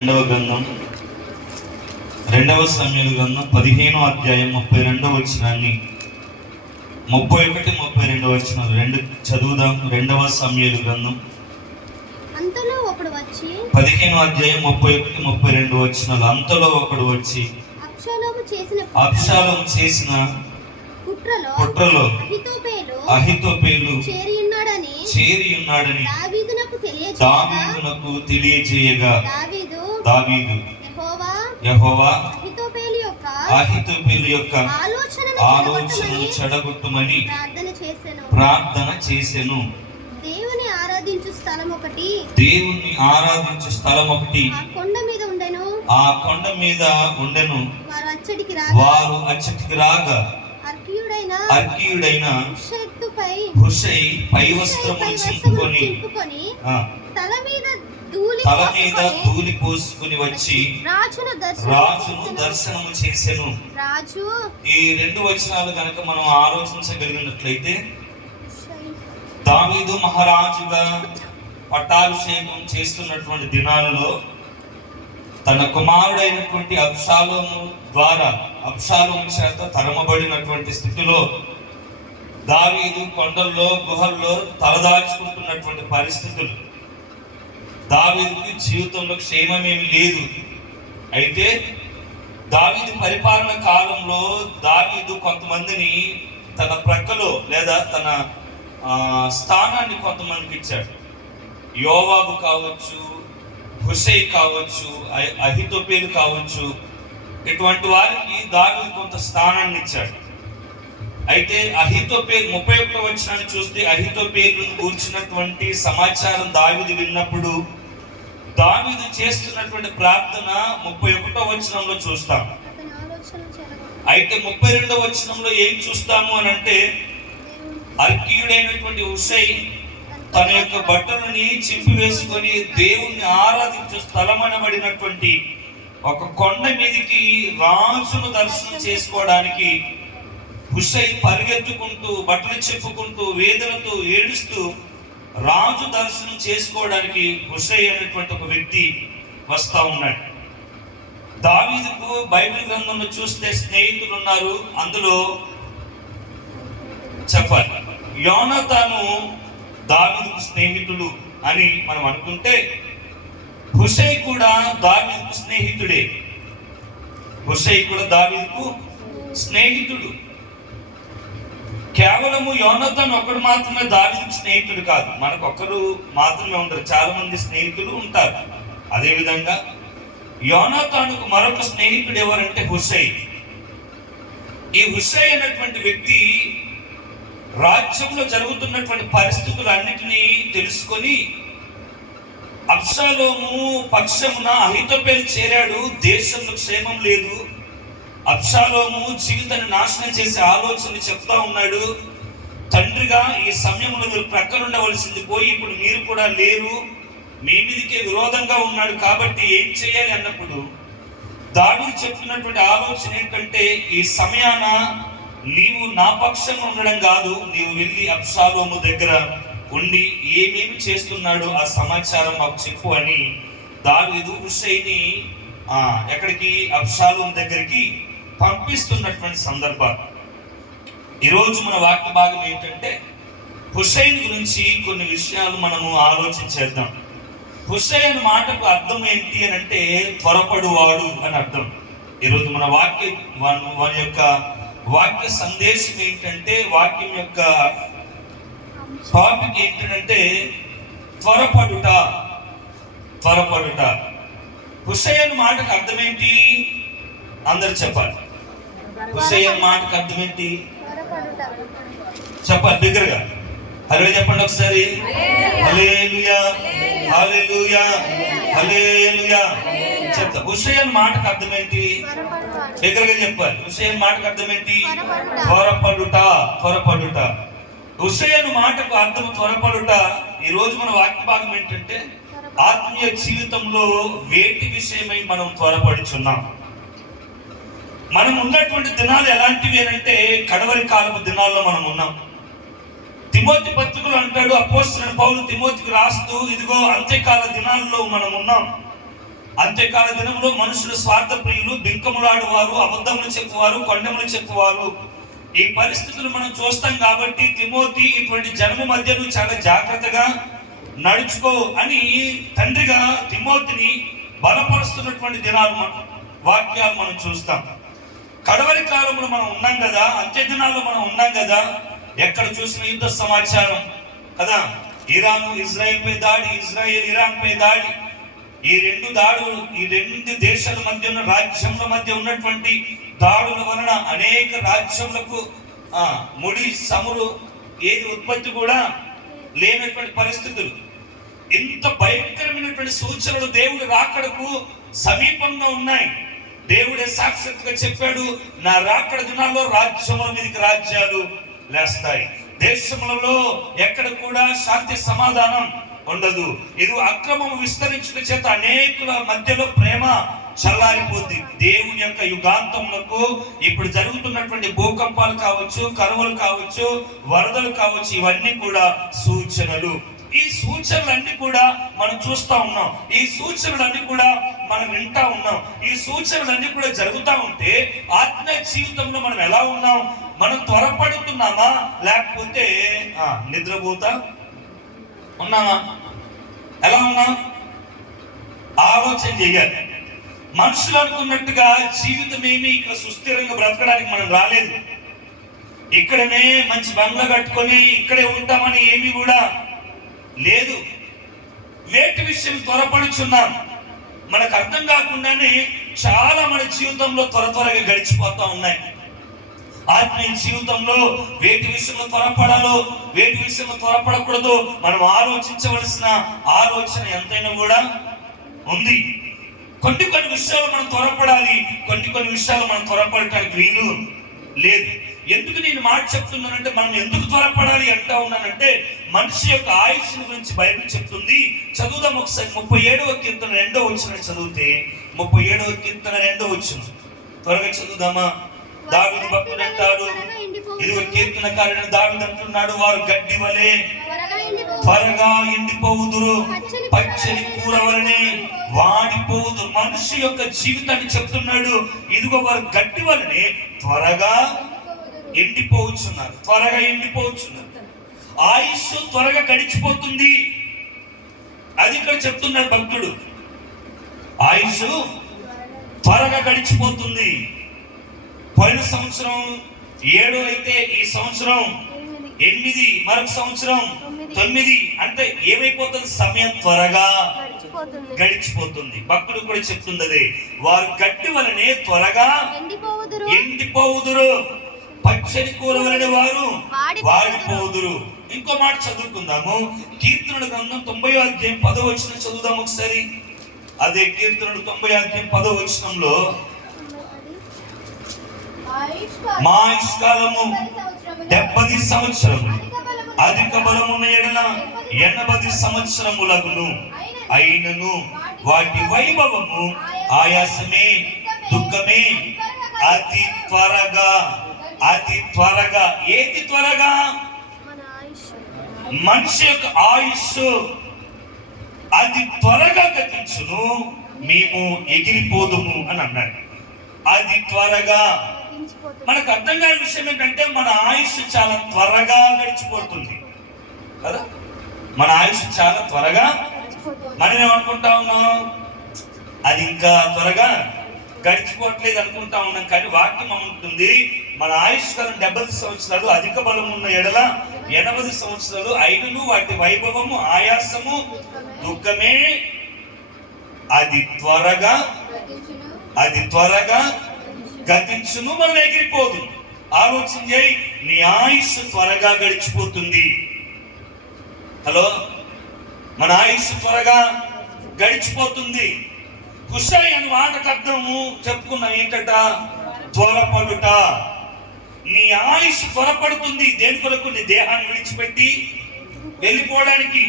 రెండవ గ్రంథం 2వ సమూయేలు గ్రంథం 15వ అధ్యాయం 32వ వచనాన్ని 31-32 వచనాలు రెండు చదువుదాం. 2వ సమూయేలు గ్రంథం అంతలో ఒకడు వచ్చి 15వ అధ్యాయం 31-32 వచనాలు. అంతలో ఒకడు వచ్చి అబ్షాలోము చేసిన కుట్రలో అహితోపేలు చేరి ఉన్నాడని దావీదునకు తెలియజేయగా దావీదు యెహోవా అహితోపేలు యొక్క ఆలోచనను చెడగొట్టుమని ప్రార్థన చేసెను. దేవుని ఆరాధించు స్థలం ఒకటి ఆ కొండ మీద ఉండెను. వారు అచ్చటికి రాగా అర్కీయుడైన హుషై పై వస్త్రమును చింపుకొని తల మీద ధూళి పోసుకుని వచ్చి రాజును దర్శనము చేసెను. ఈ రెండు వచనాలు కనుక మనం ఆలోచించగలిగినట్లయితే, దావీదు మహారాజుగా పట్టాభిషేకం చేస్తున్నటువంటి దినాలలో తన కుమారుడైనటువంటి అబ్షాలోము చేత తరమబడినటువంటి స్థితిలో దావీదు కొండల్లో గుహల్లో తలదాచుకుంటున్నటువంటి పరిస్థితులు. దావీదుకి జీవితంలో క్షేమమేమి లేదు. అయితే దావీదు పరిపాలన కాలంలో దావీదు కొంతమందిని తన ప్రక్కలో లేదా తన స్థానాన్ని కొంతమందికి ఇచ్చాడు. యోవాబు కావచ్చు, హుషై కావచ్చు, అహితోపేలు కావచ్చు, ఇటువంటి వారికి దావీదు కొంత స్థానాన్ని ఇచ్చాడు. అయితే అహితోపేలు 31వ వచనాన్ని చూస్తే అహితోపేలును కూర్చున్నటువంటి సమాచారం దావీదు విన్నప్పుడు దావీదు చేస్తున్నటువంటి ప్రార్థన 31వ వచనంలో చూస్తాం. అయితే 32వ వచనంలో ఏం చూస్తాము అని అంటే, అర్కీయుడైనటువంటి హుషై తన యొక్క బట్టలని చింపివేసుకొని దేవుణ్ణి ఆరాధించే స్థలం అనబడినటువంటి ఒక కొండ మీదకి రాజును దర్శనం చేసుకోవడానికి హుషై పరిగెత్తుకుంటూ బట్టలు చెప్పుకుంటూ వేదనతో ఏడుస్తూ రాజు దర్శనం చేసుకోవడానికి హుషై అనేటువంటి ఒక వ్యక్తి వస్తా ఉన్నాడు. దావీదుకు బైబిల్ గ్రంథంలో చూస్తే స్నేహితులు ఉన్నారు. అందులో చెప్పాలి, యోనాతాను దావీదుకు స్నేహితుడు అని మనం అనుకుంటే, హుషై కూడా దావీదుకు స్నేహితుడే. కేవలము యోనాతాను ఒక్కడు మాత్రమే దావీదుకు స్నేహితుడు కాదు. మనకొక్కరు మాత్రమే ఉండరు, చాలా మంది స్నేహితులు ఉంటారు. అదేవిధంగా యోనాతానుకు మరొక స్నేహితుడు ఎవరంటే హుషై. ఈ హుషై అనేటువంటి వ్యక్తి రాజ్యంలో జరుగుతున్నటువంటి పరిస్థితులన్నిటినీ తెలుసుకొని అబ్షాలోము పక్షమున అహితోపేలు చేరాడు. దేశంలో క్షేమం లేదు. అబ్షాలోము జీవితాన్ని నాశనం చేసే ఆలోచన చెప్తా ఉన్నాడు. తండ్రిగా ఈ సమయంలో మీరు ప్రక్కనుండవలసింది పోయి ఇప్పుడు మీరు కూడా లేరు, మీ మీదకే విరోధంగా ఉన్నాడు, కాబట్టి ఏం చేయాలి అన్నప్పుడు దావీదు చెప్తున్నటువంటి ఆలోచన ఏంటంటే, ఈ సమయాన నీవు నా పక్షంగా ఉండడం కాదు, నీవు వెళ్ళి అబ్షాలోము దగ్గర ఉండి ఏమేమి చేస్తున్నాడో ఆ సమాచారం మాకు చెప్పు అని దావీదు హుషైని ఎక్కడికి, అబ్షాలోము దగ్గరికి పంపిస్తున్నటువంటి సందర్భాలు. ఈరోజు మన వాక్య భాగం ఏంటంటే, హుషైన్ గురించి కొన్ని విషయాలు మనము ఆలోచించేద్దాం. హుషైన్ మాటకు అర్థం ఏంటి అని అంటే, త్వరపడువాడు అని అర్థం. ఈరోజు మన వారి యొక్క వాక్య సందేశం ఏంటంటే, వాక్యం యొక్క టాపిక్ ఏంటంటే త్వరపడుట. హుషైన్ మాటకు అర్థం ఏంటి? అందరు చెప్పాలి. హుషైన్ మాటకు అర్థం ఏంటి చెప్పాలి బిగ్గరగా. హల్లెలూయా చెప్పండి ఒకసారి. హల్లెలూయా, హల్లెలూయా, హల్లెలూయా చెప్తా. హుషైన్ మాటకు అర్థం ఏంటి? బిగ్గరగా చెప్పాలి. హుషైన్ మాటకు అర్థం ఏంటి? త్వరపడుట. హుషైన్ మాటకు అర్థం త్వరపడుట. ఈ రోజు మన వాక్య భాగం ఏంటంటే, ఆత్మీయ జీవితంలో వేటి విషయమై మనం త్వరపడుచున్నాం. మనం ఉన్నటువంటి దినాలు ఎలాంటివి అంటే, కడవరి కాలపు దినాల్లో మనం ఉన్నాం. తిమోతి పత్రికలు అంటాడు అపోస్తలుడైన పౌలు తిమోతికి రాస్తూ, ఇదిగో అంత్యకాల దినాల్లో మనం ఉన్నాం. అంత్యకాల దినంలో మనుషులు స్వార్థ ప్రియులు, బింకములాడువారు, అబద్ధములు చెప్పువారు, కొండములు చెప్పువారు. ఈ పరిస్థితులు మనం చూస్తాం కాబట్టి తిమోతి ఇటువంటి జనము మధ్య నువ్వు చాలా జాగ్రత్తగా నడుచుకో అని తండ్రిగా తిమోతిని బలపరుస్తున్నటువంటి దినాలు వాక్యాలు మనం చూస్తాం. కడవరి కాలంలో మనం ఉన్నాం కదా, అంత్య దినాల్లో మనం ఉన్నాం కదా. ఎక్కడ చూసిన యుద్ధ సమాచారం కదా. ఇరాన్ ఇజ్రాయెల్ పై దాడి, ఇజ్రాయెల్ ఇరాన్ పై దాడి. ఈ రెండు దాడులు, ఈ రెండు దేశాల మధ్య ఉన్న రాజ్యముల మధ్య ఉన్నటువంటి దాడుల వలన అనేక రాజ్యములకు ముడి సములు ఏది ఉత్పత్తి కూడా లేనటువంటి పరిస్థితులు. ఇంత భయంకరమైనటువంటి సూచనలు దేవుడి రాకడకు సమీపంగా ఉన్నాయి. దేవుడే సాక్షాత్తుగా చెప్పాడు, నా రాకడ దినాల్లో రాజ్యముల మీదకి రాజ్యాలు లేస్తాయి, దేశములలో ఎక్కడ కూడా శాంతి సమాధానం ఉండదు. ఇది అక్రమం విస్తరించిన చేత అనేకుల మధ్యలో ప్రేమ చల్లారిపోద్ది. దేవుని యొక్క యుగాంతములకు ఇప్పుడు జరుగుతున్నటువంటి భూకంపాలు కావచ్చు, కరువులు కావచ్చు, వరదలు కావచ్చు, ఇవన్నీ కూడా సూచనలు. ఈ సూచనలన్నీ కూడా మనం చూస్తా ఉన్నాం. ఈ సూచనలన్నీ కూడా మనం వింటా ఉన్నాం. ఈ సూచనలన్నీ కూడా జరుగుతూ ఉంటే ఆత్మీయ జీవితంలో మనం ఎలా ఉన్నాం? మనం త్వరపడుతున్నామా లేకపోతే నిద్రపోతా ఉన్నామా? ఎలా ఉన్నాం? ఆలోచన చేయాలి. మనుషులు అనుకున్నట్టుగా జీవితం ఏమి ఇక్కడ సుస్థిరంగా బ్రతకడానికి మనం రాలేదు. ఇక్కడనే మంచి బంగ్లా కట్టుకొని ఇక్కడే ఉంటామని ఏమీ కూడా లేదు. వేటి విషయం త్వరపడుచున్నాం. మనకు అర్థం కాకుండానే చాలా మన జీవితంలో త్వరగా గడిచిపోతా ఉన్నాయి. ఆత్మీయ జీవితంలో వేటి విషయంలో త్వరపడాలో, వేటి విషయంలో త్వరపడకూడదో మనం ఆలోచించవలసిన ఆలోచన ఎంతైనా కూడా ఉంది. కొన్ని విషయాలు మనం త్వరపడాలి, కొన్ని విషయాలు మనం త్వరపడటానికి వీలు లేదు. ఎందుకు నేను మాట చెప్తున్నానంటే, మనం ఎందుకు త్వరపడాలి అంటా ఉన్నానంటే, మనిషి యొక్క ఆయుష్ గురించి బైబిల్ చెప్తుంది. చదువుదాం ఒకసారి. 37వ కీర్తన 2వ వచనం చదివితే, 37వ కీర్తన 2వ వచనం త్వరగా చదువుదామా. దావీదు భక్తుడు అంటాడు, ఇదిగో కీర్తనకారుడు దావీదు అంటున్నాడు, వారు గడ్డి వలె త్వరగా ఎండిపోవుదురు, పచ్చని కూర వలె వాడిపోవుదురు. మనిషి యొక్క జీవితాన్ని చెప్తున్నాడు. ఇదిగో వారు గడ్డి వలె త్వరగా ఎండిపోవచ్చున్నారు, త్వరగా ఎండిపోవచ్చున్నారు. ఆయుష్ త్వరగా గడిచిపోతుంది. అది ఇక్కడ చెప్తున్నాడు భక్తుడు. ఆయుష్ త్వరగా గడిచిపోతుంది. పోయిన సంవత్సరం 7 అయితే ఈ సంవత్సరం 8, మరొక సంవత్సరం 9. అంటే ఏమైపోతుంది? సమయం త్వరగా గడిచిపోతుంది. భక్తుడు కూడా చెప్తుంది అదే, వారు గడ్డి వలనే త్వరగా ఎండిపోవుదురు, పచ్చని కూర వలనే వారు వాడిపోవుదురు. ఇంకో మాట చదువుకుందాము. కీర్తనల గ్రంథం 90వ అధ్యాయం 10వ వచనం చదువుదాం ఒకసారి. అదే కీర్తనలు 90వ అధ్యాయం 10వ వచనంలో, మా ఆయుష్కాలము 70 సంవత్సరములు, అధిక బలమున్న ఎడల 80 సంవత్సరములగును. అయినను వాటి వైభవము ఆయాసమే, దుఃఖమే. అతి త్వరగా ఏది త్వరగా? మనిషి యొక్క ఆయుష్ అది త్వరగా గతించును, మేము ఎగిరిపోదుము అని అన్నాడు. అది త్వరగా. మనకు అర్థం కాని విషయం ఏంటంటే, మన ఆయుష్ చాలా త్వరగా గడిచిపోతుంది కదా. మన ఆయుష్ చాలా త్వరగా. మనం ఏమనుకుంటా ఉన్నాం? అది ఇంకా త్వరగా గడిచిపోవట్లేదు అనుకుంటా ఉన్నాం. కానీ వాక్యం ఉంటుంది, మన ఆయుష్ కాలం 70 సంవత్సరాలు, అధిక బలం ఉన్న ఎడల 80 సంవత్సరాలు. అయినను వాటి వైభవము ఆయాసము, దుఃఖమే. అది త్వరగా గతించును, మనం ఎగిరిపోదు. ఆలోచన చేయి, నీ ఆయుష్ త్వరగా గడిచిపోతుంది. హలో, మన ఆయుష్ త్వరగా గడిచిపోతుంది. కుషాయి అని మాటకు అర్థము చెప్పుకున్నాం ఏంటట? త్వరపడుట. నీ ఆయుష్ త్వరపడుతుంది. దేని కొరకు? నీ దేహాన్ని విడిచిపెట్టి వెళ్ళిపోవడానికి.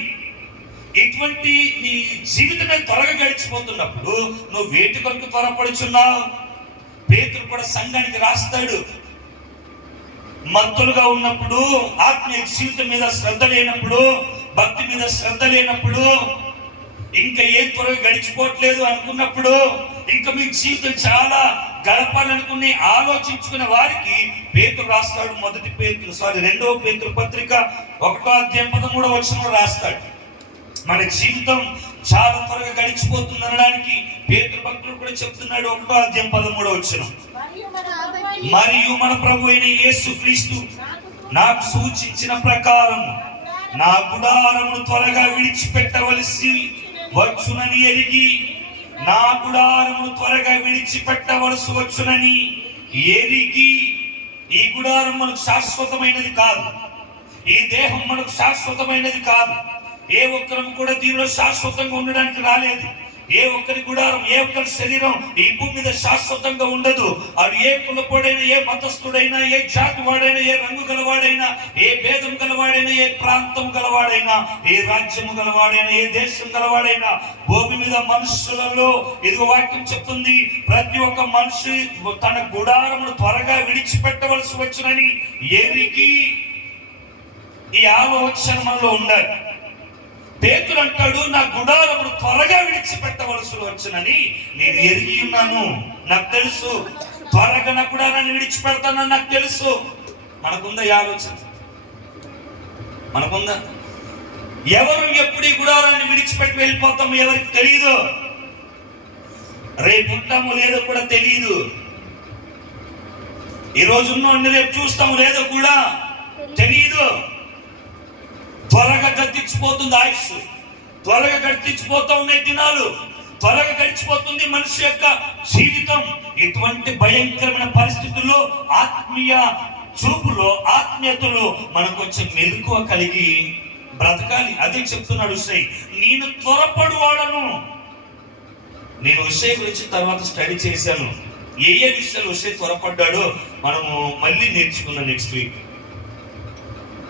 ఇటువంటి నీ జీవితమే త్వరగా గడిచిపోతున్నప్పుడు నువ్వు వేటి కొరకు త్వరపడుచున్నావు? పేతురు కూడా సంఘానికి రాస్తాడు, మత్తులుగా ఉన్నప్పుడు, ఆత్మీయ జీవితం మీద శ్రద్ధ లేనప్పుడు, భక్తి మీద శ్రద్ధ లేనప్పుడు, ఇంకా ఏం త్వరగా గడిచిపోవట్లేదు అనుకున్నప్పుడు, ఇంకా మీ జీవితం చాలా గడపాలనుకుని ఆలోచించుకున్న వారికి పేతురు రాస్తాడు. రెండవ పేతురు పత్రిక 1:13 రాస్తాడు. మన జీవితం చాలా త్వరగా గడిచిపోతుంది అనడానికి పేతురు భక్తుడు కూడా చెప్తున్నాడు. 1:13 మరియు మన ప్రభు అయిన యేసుక్రీస్తు నాకు సూచించిన ప్రకారం నా గుడారమును త్వరగా విడిచిపెట్టవలసి వచ్చునని ఎరిగి, నా గుడారమును త్వరగా విడిచిపెట్టవలసి వచ్చునని ఎరిగి. ఈ గుడారం మనకు శాశ్వతమైనది కాదు, ఈ దేహం మనకు శాశ్వతమైనది కాదు. ఏ ఒక్కరం కూడా దీనిలో శాశ్వతంగా ఉండడానికి రాలేదు. ఏ ఒక్కరి గుడారం, ఏ ఒక్కరి శరీరం ఈ భూమి మీద శాశ్వతంగా ఉండదు. అది ఏ కులపోడైనా, ఏ మతస్థుడైనా, ఏ జాతి వాడైనా, ఏ రంగు గలవాడైనా, ఏ భేదం గలవాడైనా, ఏ ప్రాంతం గలవాడైనా, ఏ రాజ్యము గలవాడైనా, ఏ దేశం గలవాడైనా, భూమి మీద మనుషులలో ఇదిగో వాక్యం చెప్తుంది, ప్రతి ఒక్క మనిషి తన గుడారమును త్వరగా విడిచిపెట్టవలసి వచ్చునని ఎరిగి. ఈ ఆలోచన మనలో ఉండాలి. పేతురు అంటాడు, నా గుడారమును త్వరగా విడిచిపెట్టవలసి వచ్చునని నేను ఎరిగి ఉన్నాను. నాకు తెలుసు త్వరగా నా గుడారాన్ని విడిచిపెడతానని నాకు తెలుసు. మనకుందా ఈ ఆలోచన? మనకుందా? ఎవరు ఎప్పుడు ఈ గుడారాన్ని విడిచిపెట్టి వెళ్ళిపోతామో ఎవరికి తెలియదు. రేపు ఉంటామో లేదో కూడా తెలియదు. ఈ రోజు ఉన్నోడిని రేపు చూస్తామో లేదో కూడా తెలియదు. త్వరగా గతించిపోతుంది ఆయుష్, త్వరగా గడిచిపోతూ ఉన్నాయి దినాలు, త్వరగా గడిచిపోతుంది మనిషి యొక్క జీవితం. ఇటువంటి భయంకరమైన పరిస్థితుల్లో ఆత్మీయ చూపులో, ఆత్మీయతలో మనం కొంచెం మెలకువ కలిగి బ్రతకాలి. అదే చెప్తున్నాడు ఉషై, నేను త్వరపడు వాడను. నేను ఉషై గురించి తర్వాత స్టడీ చేశాను. ఏ విషయాలు ఉషై త్వరపడ్డాడో మనము మళ్ళీ నేర్చుకున్నాం నెక్స్ట్ వీక్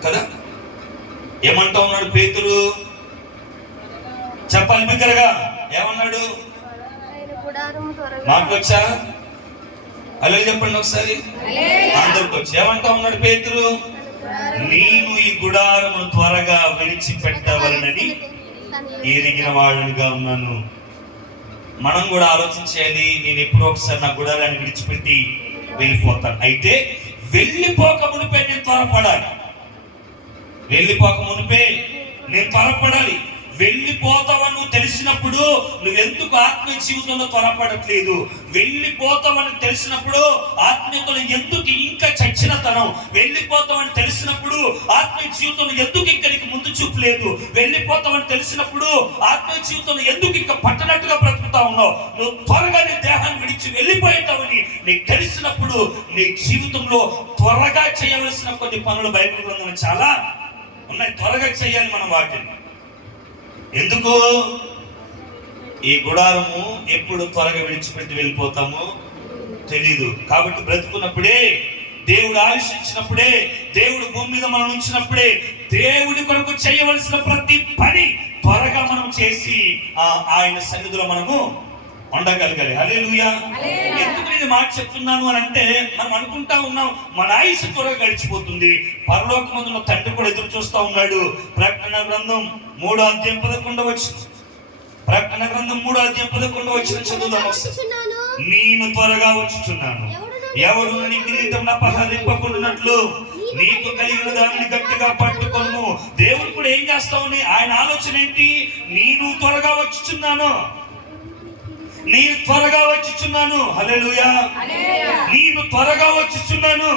కదా. ఏమంటా ఉన్నాడు పేతురు? చెప్పాలి బిగ్గరగా. ఏమన్నాడు? మాకు వచ్చా? అలా చెప్పండి ఒకసారి అందరికి వచ్చి. ఏమంటా ఉన్నాడు పేతురు? నేను ఈ గుడారము త్వరగా విడిచిపెట్టవలనని ఎరిగిన వాడుగా ఉన్నాను. మనం కూడా ఆలోచించాలి, నేను ఎప్పుడో ఒకసారి నా గుడారాన్ని విడిచిపెట్టి వెళ్ళిపోతాను. అయితే వెళ్ళిపోక మునిపే నేను త్వరపడాలి. వెళ్ళిపోక మునిపే నేను త్వరపడాలి. వెళ్ళిపోతావని తెలిసినప్పుడు నువ్వెందుకు ఆత్మీయ జీవితంలో త్వరపడట్లేదు? వెళ్ళిపోతావని తెలిసినప్పుడు ఆత్మీయతలో ఎందుకు ఇంకా చచ్చిన తనం? వెళ్ళిపోతావని తెలిసినప్పుడు ఆత్మీయ జీవితంలో ఎందుకు ఇంకా నీకు ముందు చూపు లేదు? వెళ్ళిపోతావని తెలిసినప్పుడు ఆత్మీయ జీవితంలో ఎందుకు ఇంకా పట్టనట్టుగా బ్రతుకుతా ఉన్నావు? నువ్వు త్వరగా నీ దేహాన్ని విడిచి వెళ్ళిపోతావని నీకు తెలిసినప్పుడు నీ జీవితంలో త్వరగా చేయవలసిన కొన్ని పనులు బైబిల్ గ్రంథంలో చాలా ఉన్నాయి. త్వరగా చేయాలి మనం వాటిని. ఎందుకు? ఈ గుడారము ఎప్పుడు త్వరగా విడిచిపెట్టి వెళ్ళిపోతామో తెలీదు. కాబట్టి బ్రతుకున్నప్పుడే, దేవుడు ఆయుష్ ఇచ్చినప్పుడే, దేవుడు భూమి మీద మనం ఉంచినప్పుడే దేవుడి కొరకు చేయవలసిన ప్రతి పని త్వరగా మనం చేసి ఆయన సన్నిధిలో మనము ఉండగలగాలి. హల్లెలూయా. ఎందుకు నేను మాట చెప్తున్నాను అని అంటే, మనం అనుకుంటా ఉన్నాం మన ఆయుష్ త్వరగా గడిచిపోతుంది. పరలోకమందున్న తండ్రి కూడా ఎదురు చూస్తా ఉన్నాడు. ప్రకటన గ్రంథం 3:11. ప్రకటన గ్రంథం 3:11 చదువుదాం. నేను త్వరగా వచ్చుచున్నాను, ఎవడు నీ కిరీటం అపహరింపకుండానట్లు నీకు కలిగిన దానిని గట్టిగా పట్టుకొను. దేవుడు కూడా ఏం చేస్తామని ఆయన ఆలోచన ఏంటి? నేను త్వరగా వచ్చుచున్నాను, నేను త్వరగా వచ్చుచున్నాను. హల్లెలూయా. నేను త్వరగా వచ్చుచున్నాను.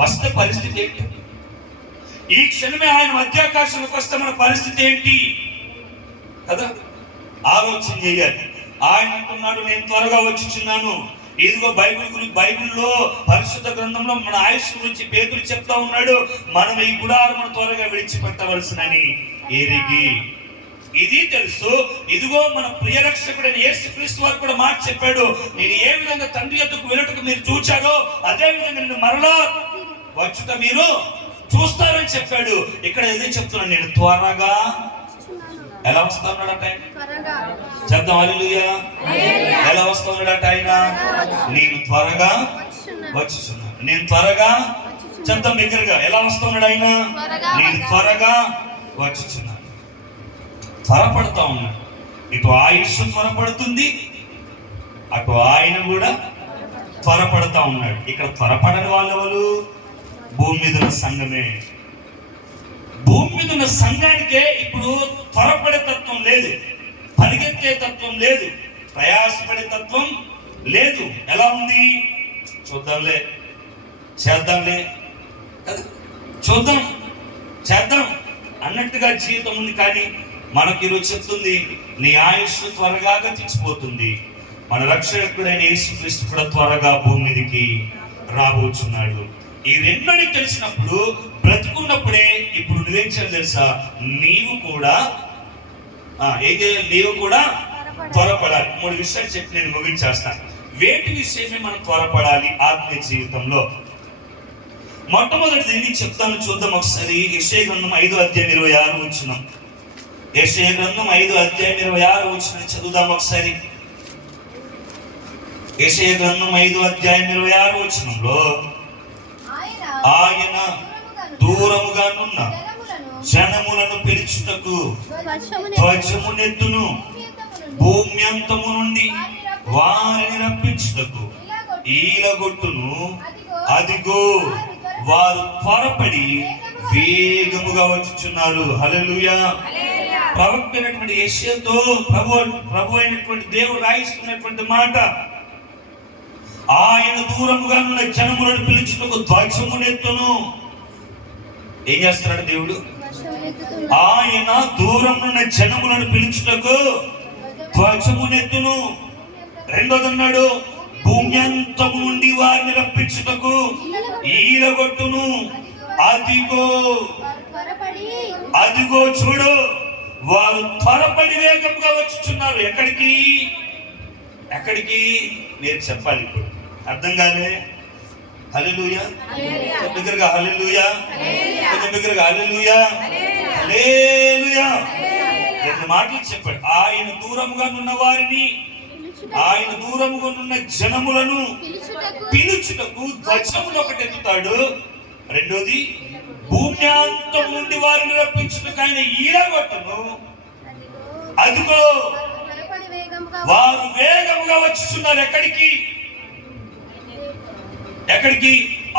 వస్తే పరిస్థితి ఏంటి? ఈ క్షణమే ఆయన మధ్యాకాశంలోకి వస్తే మన పరిస్థితి ఏంటి కదా? ఆలోచన చేయాలి. ఆయన అంటున్నాడు, నేను త్వరగా వచ్చుచున్నాను. ఇదిగో బైబిల్లో పరిశుద్ధ గ్రంథంలో మన ఆయుష్ గురించి పేతురు చెప్తా ఉన్నాడు, మనం ఈ గుడారమును త్వరగా విడిచిపెట్టవలసినని ఎరిగి. ఇది తెలుసు. ఇదిగో మన ప్రియ రక్షకుడైన యేసుక్రీస్తు వారు కూడా మాట చెప్పాడు, నేను ఏ విధంగా తండ్రి యొద్దకు వెళ్ళుటకు మీరు చూచారో అదే విధంగా నేను మరలా వచ్చుట మీరు చూస్తారని చెప్పాడు. ఇక్కడ ఏదో చెప్తున్నాను, నేను త్వరగా. ఎలా వస్తా ఉన్నాడట ఆయన? చెప్దాం హల్లెలూయా. ఎలా వస్తా ఉన్నాడట ఆయన? నేను త్వరగా వచ్చుచున్నాను, నేను త్వరగా. చెప్దాం దగ్గరగా. ఎలా వస్తా ఉన్నాడు ఆయన? నేను త్వరగా వచ్చుచున్నాను. త్వరపడతా ఉన్నాడు. ఇటు ఆయుష్ త్వరపడుతుంది, అటు ఆయన కూడా త్వరపడతా ఉన్నాడు. ఇక్కడ త్వరపడని వాళ్ళు భూమి మీద ఉన్న సంఘమే. భూమి మీద ఉన్న సంఘానికే ఇప్పుడు త్వరపడే తత్వం లేదు, పరిగెత్తే తత్వం లేదు, ప్రయాసపడే తత్వం లేదు. ఎలా ఉంది? చూద్దాంలే, చేద్దాంలే కదా, చూద్దాం చేద్దాం అన్నట్టుగా జీవితం ఉంది. కానీ మనకి ఈరోజు చెప్తుంది, నీ ఆయుష్ త్వరగా గతించిపోతుంది. మన రక్షకుడైన యేసుక్రీస్తు కూడా త్వరగా భూమి మీదకి రాబోచున్నాడు. ఈ రెండని తెలిసినప్పుడు, బ్రతుకున్నప్పుడే ఇప్పుడు నువ్వేం చేయాలి తెలుసా? నీవు కూడా త్వరపడాలి. 3 విషయాలు చెప్పి నేను ముగించేస్తాను. వేటి విషయమే మనం త్వరపడాలి ఆత్మీయ జీవితంలో? మొట్టమొదటిది నేను చెప్తాను, చూద్దాం ఒకసారి. యెషయా గ్రంథం 5:26 యెషయా గ్రంథం 5:26 చదువుదాం ఒకసారి. యెషయా గ్రంథం 5:26 ఆయన దూరముగానున్న జనములను పిలుచుటకు ధ్వజమునెత్తును, భూమ్యంతము నుండి వారిని రప్పించుటకు ఈలగొట్టును. అదిగో వారు త్వరపడి వేగముగా వచ్చుచున్నారు. హల్లెలూయా. ప్రవక్త అయినటువంటి యెషయాతో ప్రభు అయినటువంటి దేవుడు రాయిస్తున్నటువంటి మాట, ఆయన దూరముగా ఉన్న జనములను పిలుచుటకు ధ్వజమునెత్తును. ఏం చేస్తున్నాడు దేవుడు? ఆయన దూరం ఉన్న జనములను పిలుచుటకు ధ్వజమునెత్తును. రెండోది అన్నాడు, భూమ్యంతము నుండి వారిని రప్పించుటకు ఈలగొట్టును. అదిగో చూడు, వారు త్వరపడి వేగంగా వచ్చుచున్నారు. ఎక్కడికి నేను చెప్పాలి ఇప్పుడు, అర్థం కాలే? హల్లెలూయా. దగ్గరగా హల్లెలూయా, దగ్గరగా హల్లెలూయా, హల్లెలూయా. 2 మాటలు చెప్పాడు. ఆయన దూరముగా ఉన్న వారిని, ఆయన దూరముగా ఉన్న జనములను పిలుచుటకు ధ్వజమును ఒకటి ఎత్తుతాడు. రెండోది, భూమ్యాంతం నుండి వారిని రప్పించుటకు ఆయన ఈలగొట్టును. అదిగో వారు వేగముగా వచ్చుచున్నారు. ఎక్కడికి?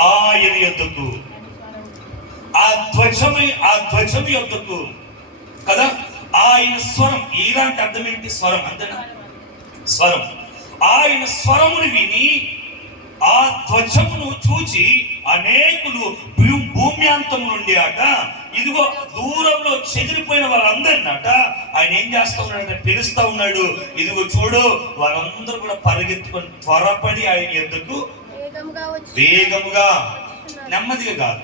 ఆయన యొద్దకు, ఆ ధ్వజము యొద్దకు కదా. ఆయన స్వరం, ఇలాంటి అర్థం ఏంటి? స్వరం, అంతేనా? స్వరం. ఆయన స్వరమును విని ఆ ధ్వజమును చూచి అనేకులు భూమ్యాంతము నుండి ఇదిగో దూరంలో చెదిరిపోయిన వాళ్ళందరినట ఆయన ఏం చేస్తా ఉన్నాడంటే పిలుస్తా ఉన్నాడు. ఇదిగో చూడు, వారందరూ కూడా పరిగెత్తుకొని త్వరపడి ఆయన యొద్దకు వేగముగా, నెమ్మదిగా కాదు,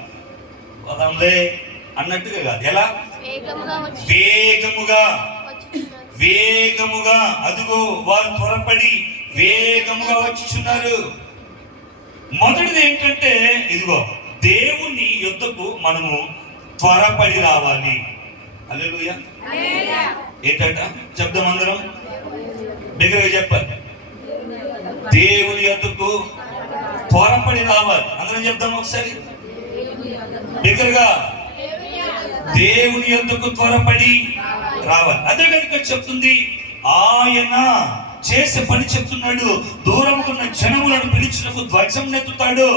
వదంలే అన్నట్టుగా కాదు. ఎలా? వేగముగా. అదిగో వారు త్వరపడి వేగముగా వచ్చుచున్నారు. మొదటిది ఏంటంటే, ఇదిగో దేవుని యొద్దకు మనము త్వరపడి రావాలి. హల్లెలూయా. ఏంటంట చెప్దాం అందరం, దగ్గరగా చెప్పాలి. దేవుని యొద్దకు త్వరపడి రావాలి. అందరం చెప్దాం ఒకసారి దగ్గరగా. దేవుని యొద్దకు త్వరపడి రావాలి. అదే కనుక చెప్తుంది, ఆయన చేసే పని చెప్తున్నాడు. దూరముకున్న జనములను పిలుచుటకు ధ్వజం నెత్తుతాడు.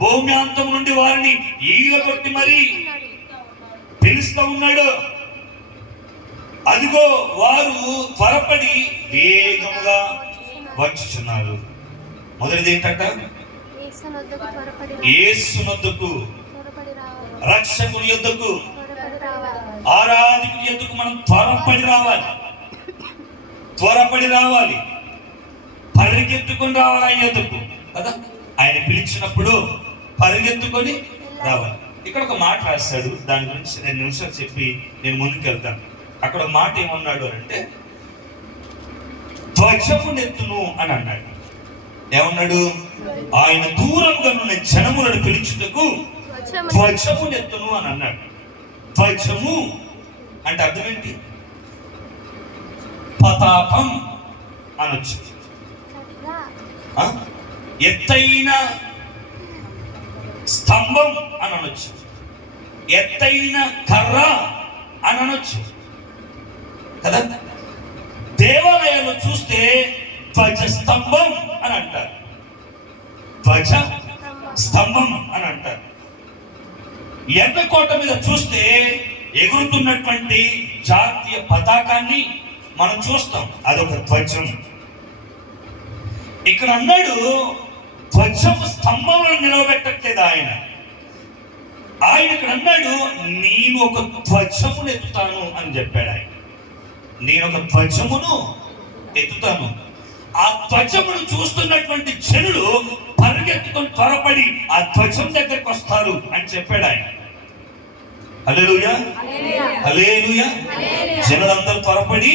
భూమ్యాంతం నుండి వారిని ఈలగొట్టి మరి పిలుస్తా ఉన్నాడు. అదిగో వారు త్వరపడి వేగముగా వచ్చుచున్నారు. మొదటిది ఏంటంట? యేసునొద్దకు, రక్షకుని యొద్దకు, ఆరాధకుని యొద్దకు మనం త్వరపడి రావాలి, పరిగెత్తుకొని రావాలి ఆయన యొద్దకు కదా. ఆయన పిలిచినప్పుడు పరిగెత్తుకొని రావాలి. ఇక్కడ ఒక మాట రాస్తాడు, దాని గురించి 2 నిమిషాలు చెప్పి నేను ముందుకు వెళ్తాను. అక్కడ మాట ఏమన్నాడు అంటే, ధ్వజమునెత్తును అని అన్నాడు. ఏమన్నాడు? ఆయన దూరంగా ఉన్న జనములను పిలుచుటకు ధ్వజమునెత్తును అని అన్నాడు. ధ్వజము అంటే అర్థం ఏంటి? పతాకం అనొచ్చు, ఎత్తైన స్తంభం అని అనొచ్చు, ఎత్తైన కర్ర అని అనొచ్చు కదా. దేవాలయాల్లో చూస్తే ధ్వజ స్తంభం అని అంటారు. ధ్వజ స్తంభం అని అంటారు. ఎర్రకోట మీద చూస్తే ఎగురుతున్నటువంటి జాతీయ పతాకాన్ని మనం చూస్తాం, అదొక ధ్వజం. ఇక్కడ అన్నాడు ధ్వజం స్తంభంలో నిలవబెట్టట్లేదు ఆయన ఇక్కడ అన్నాడు నేను ఒక ధ్వజమును ఎత్తుతాను అని చెప్పాడు ఆయన. నేను ఒక ధ్వజమును ఎత్తుతాను. ఆ ధ్వజమును చూస్తున్నటువంటి జనులు పరిగెత్తుకొని త్వరపడి ఆ ధ్వజం దగ్గరికి వస్తారు అని చెప్పాడు ఆయన. హల్లెలూయా, హల్లెలూయా. జనులందరూ త్వరపడి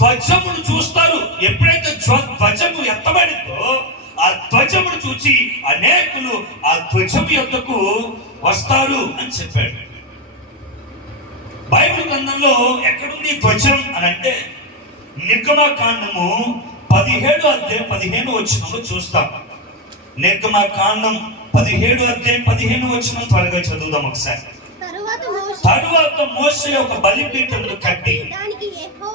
ధ్వజమును చూస్తారు. ఎప్పుడైతే ధ్వజము ఎత్తబడిందో ఆ ధ్వజమును చూచి అనేకులు ఆ ధ్వజము యొద్దకు వస్తారు అని చెప్పాడు. బైబిల్ గ్రంథంలో ఎక్కడుంది ధ్వజం అని అంటే నిర్గమకాండము 17 అధ్యాయం 15 వచనంలో చూస్తాం. నిర్గమకాండం 17 అధ్యాయం 15 వచనం త్వరగా చదువుదాం ఒకసారి. తరువాత మోషే ఒక బలిపీఠమును కట్టి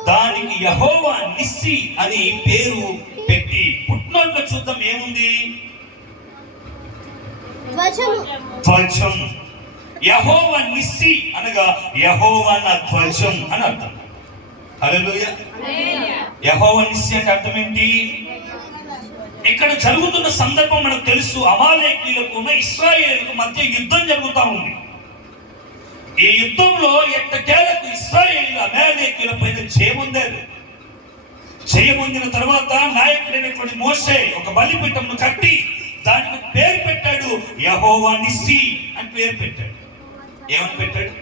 దానికి యెహోవా నిస్సి అని పేరు పెట్టి, పుట్టినోట్లో చూద్దాం ఏముంది? ధ్వజం. యెహోవా నిస్సి అనగా యెహోవా నా ధ్వజం అని అర్థం. హల్లెలూయా. యెహోవా నిస్సి అంటే అర్థం ఏంటి? ఇక్కడ జరుగుతున్న సందర్భం మనకు తెలుసు. అమాలేకీయులకు ఇశ్రాయేలుకు మధ్య యుద్ధం జరుగుతూ ఉంది. ఈ యుద్ధంలో ఎట్టకేలకు ఇశ్రాయేలు అమాలేకీయుల పైన జయమొందారు. జయమొందిన తర్వాత నాయకుడైనటువంటి మోషే ఒక బలిపీఠంను కట్టి దానికి పేరు పెట్టాడు యెహోవా నిస్సి అని పేరు పెట్టాడు. ఏమని పెట్టాడు?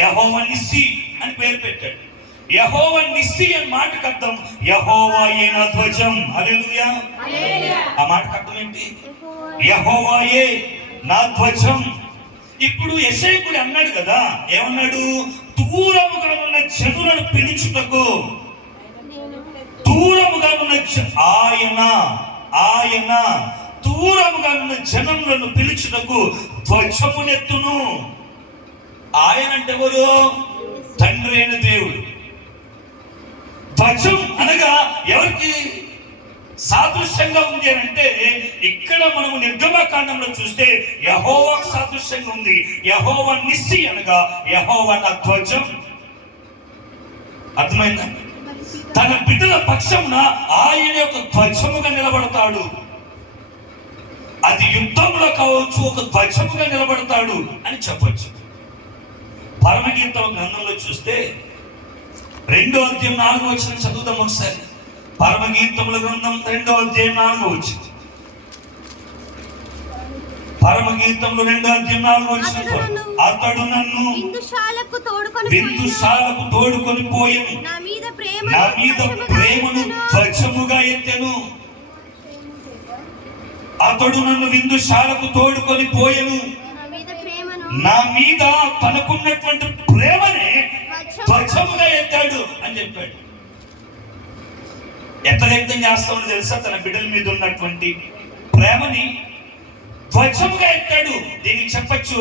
యెహోవా నిస్సి అని పేరు పెట్టాడు. యెహోవా నిస్సి అని మాటకు అర్థం యెహోవాయే నా ధ్వజం. హల్లెలూయా. ఆ మాటకు అర్థం ఏంటి? యెహోవాయే నా ధ్వజం. ఇప్పుడు యెషయా కూడా అన్నాడు కదా, ఏమన్నాడు? దూరముగా ఉన్న జనులను పిలుచుటకు, దూరముగా ఉన్న ఆయన దూరముగా ఉన్న జనములను పిలుచుటకు ధ్వజమునెత్తును. ఆయన అంటే ఎవరు? తండ్రి అయిన దేవుడు. ధ్వజం అనగా ఎవరికి సాదృశ్యంగా ఉంది అని అంటే ఇక్కడ మనము నిర్గమకాండంలో చూస్తే యెహోవాకు సాదృశ్యంగా ఉంది. యెహోవా నిస్సి అనగా యెహోవా నా ధ్వజం. అర్థమైందా? తన బిడ్డల పక్షమున ఆయన యొక్క ధ్వజముగా నిలబడతాడు. అది యుద్ధంలో కావచ్చు, ఒక ధ్వజముగా నిలబడతాడు అని చెప్పొచ్చు. పరమగీతం గ్రంథంలో చూస్తే 2వ అధ్యాయం 4వ వచనం చదువుదాం ఒకసారి. పరమగీతముల గ్రంథం 2వ అధ్యాయం 4వ వచనం. పరమగీతంలో 2వ అధ్యాయం 4వ వచనం. అతడు నన్ను విందుశాలకు తోడుకొని పోయెను, నా మీద ప్రేమను ధ్వజముగా ఎత్తెను. అతడు నన్ను విందుశాలకు తోడుకొని పోయెను, నా మీద తనకున్నటువంటి ప్రేమని ధ్వజముగా ఎత్తాడు అని చెప్పాడు. ఎంత వ్యక్తం చేస్తామో తెలుసా? తన బిడ్డల మీద ఉన్నటువంటి ప్రేమని ధ్వజముగా ఎత్తాడు. దీనికి చెప్పచ్చు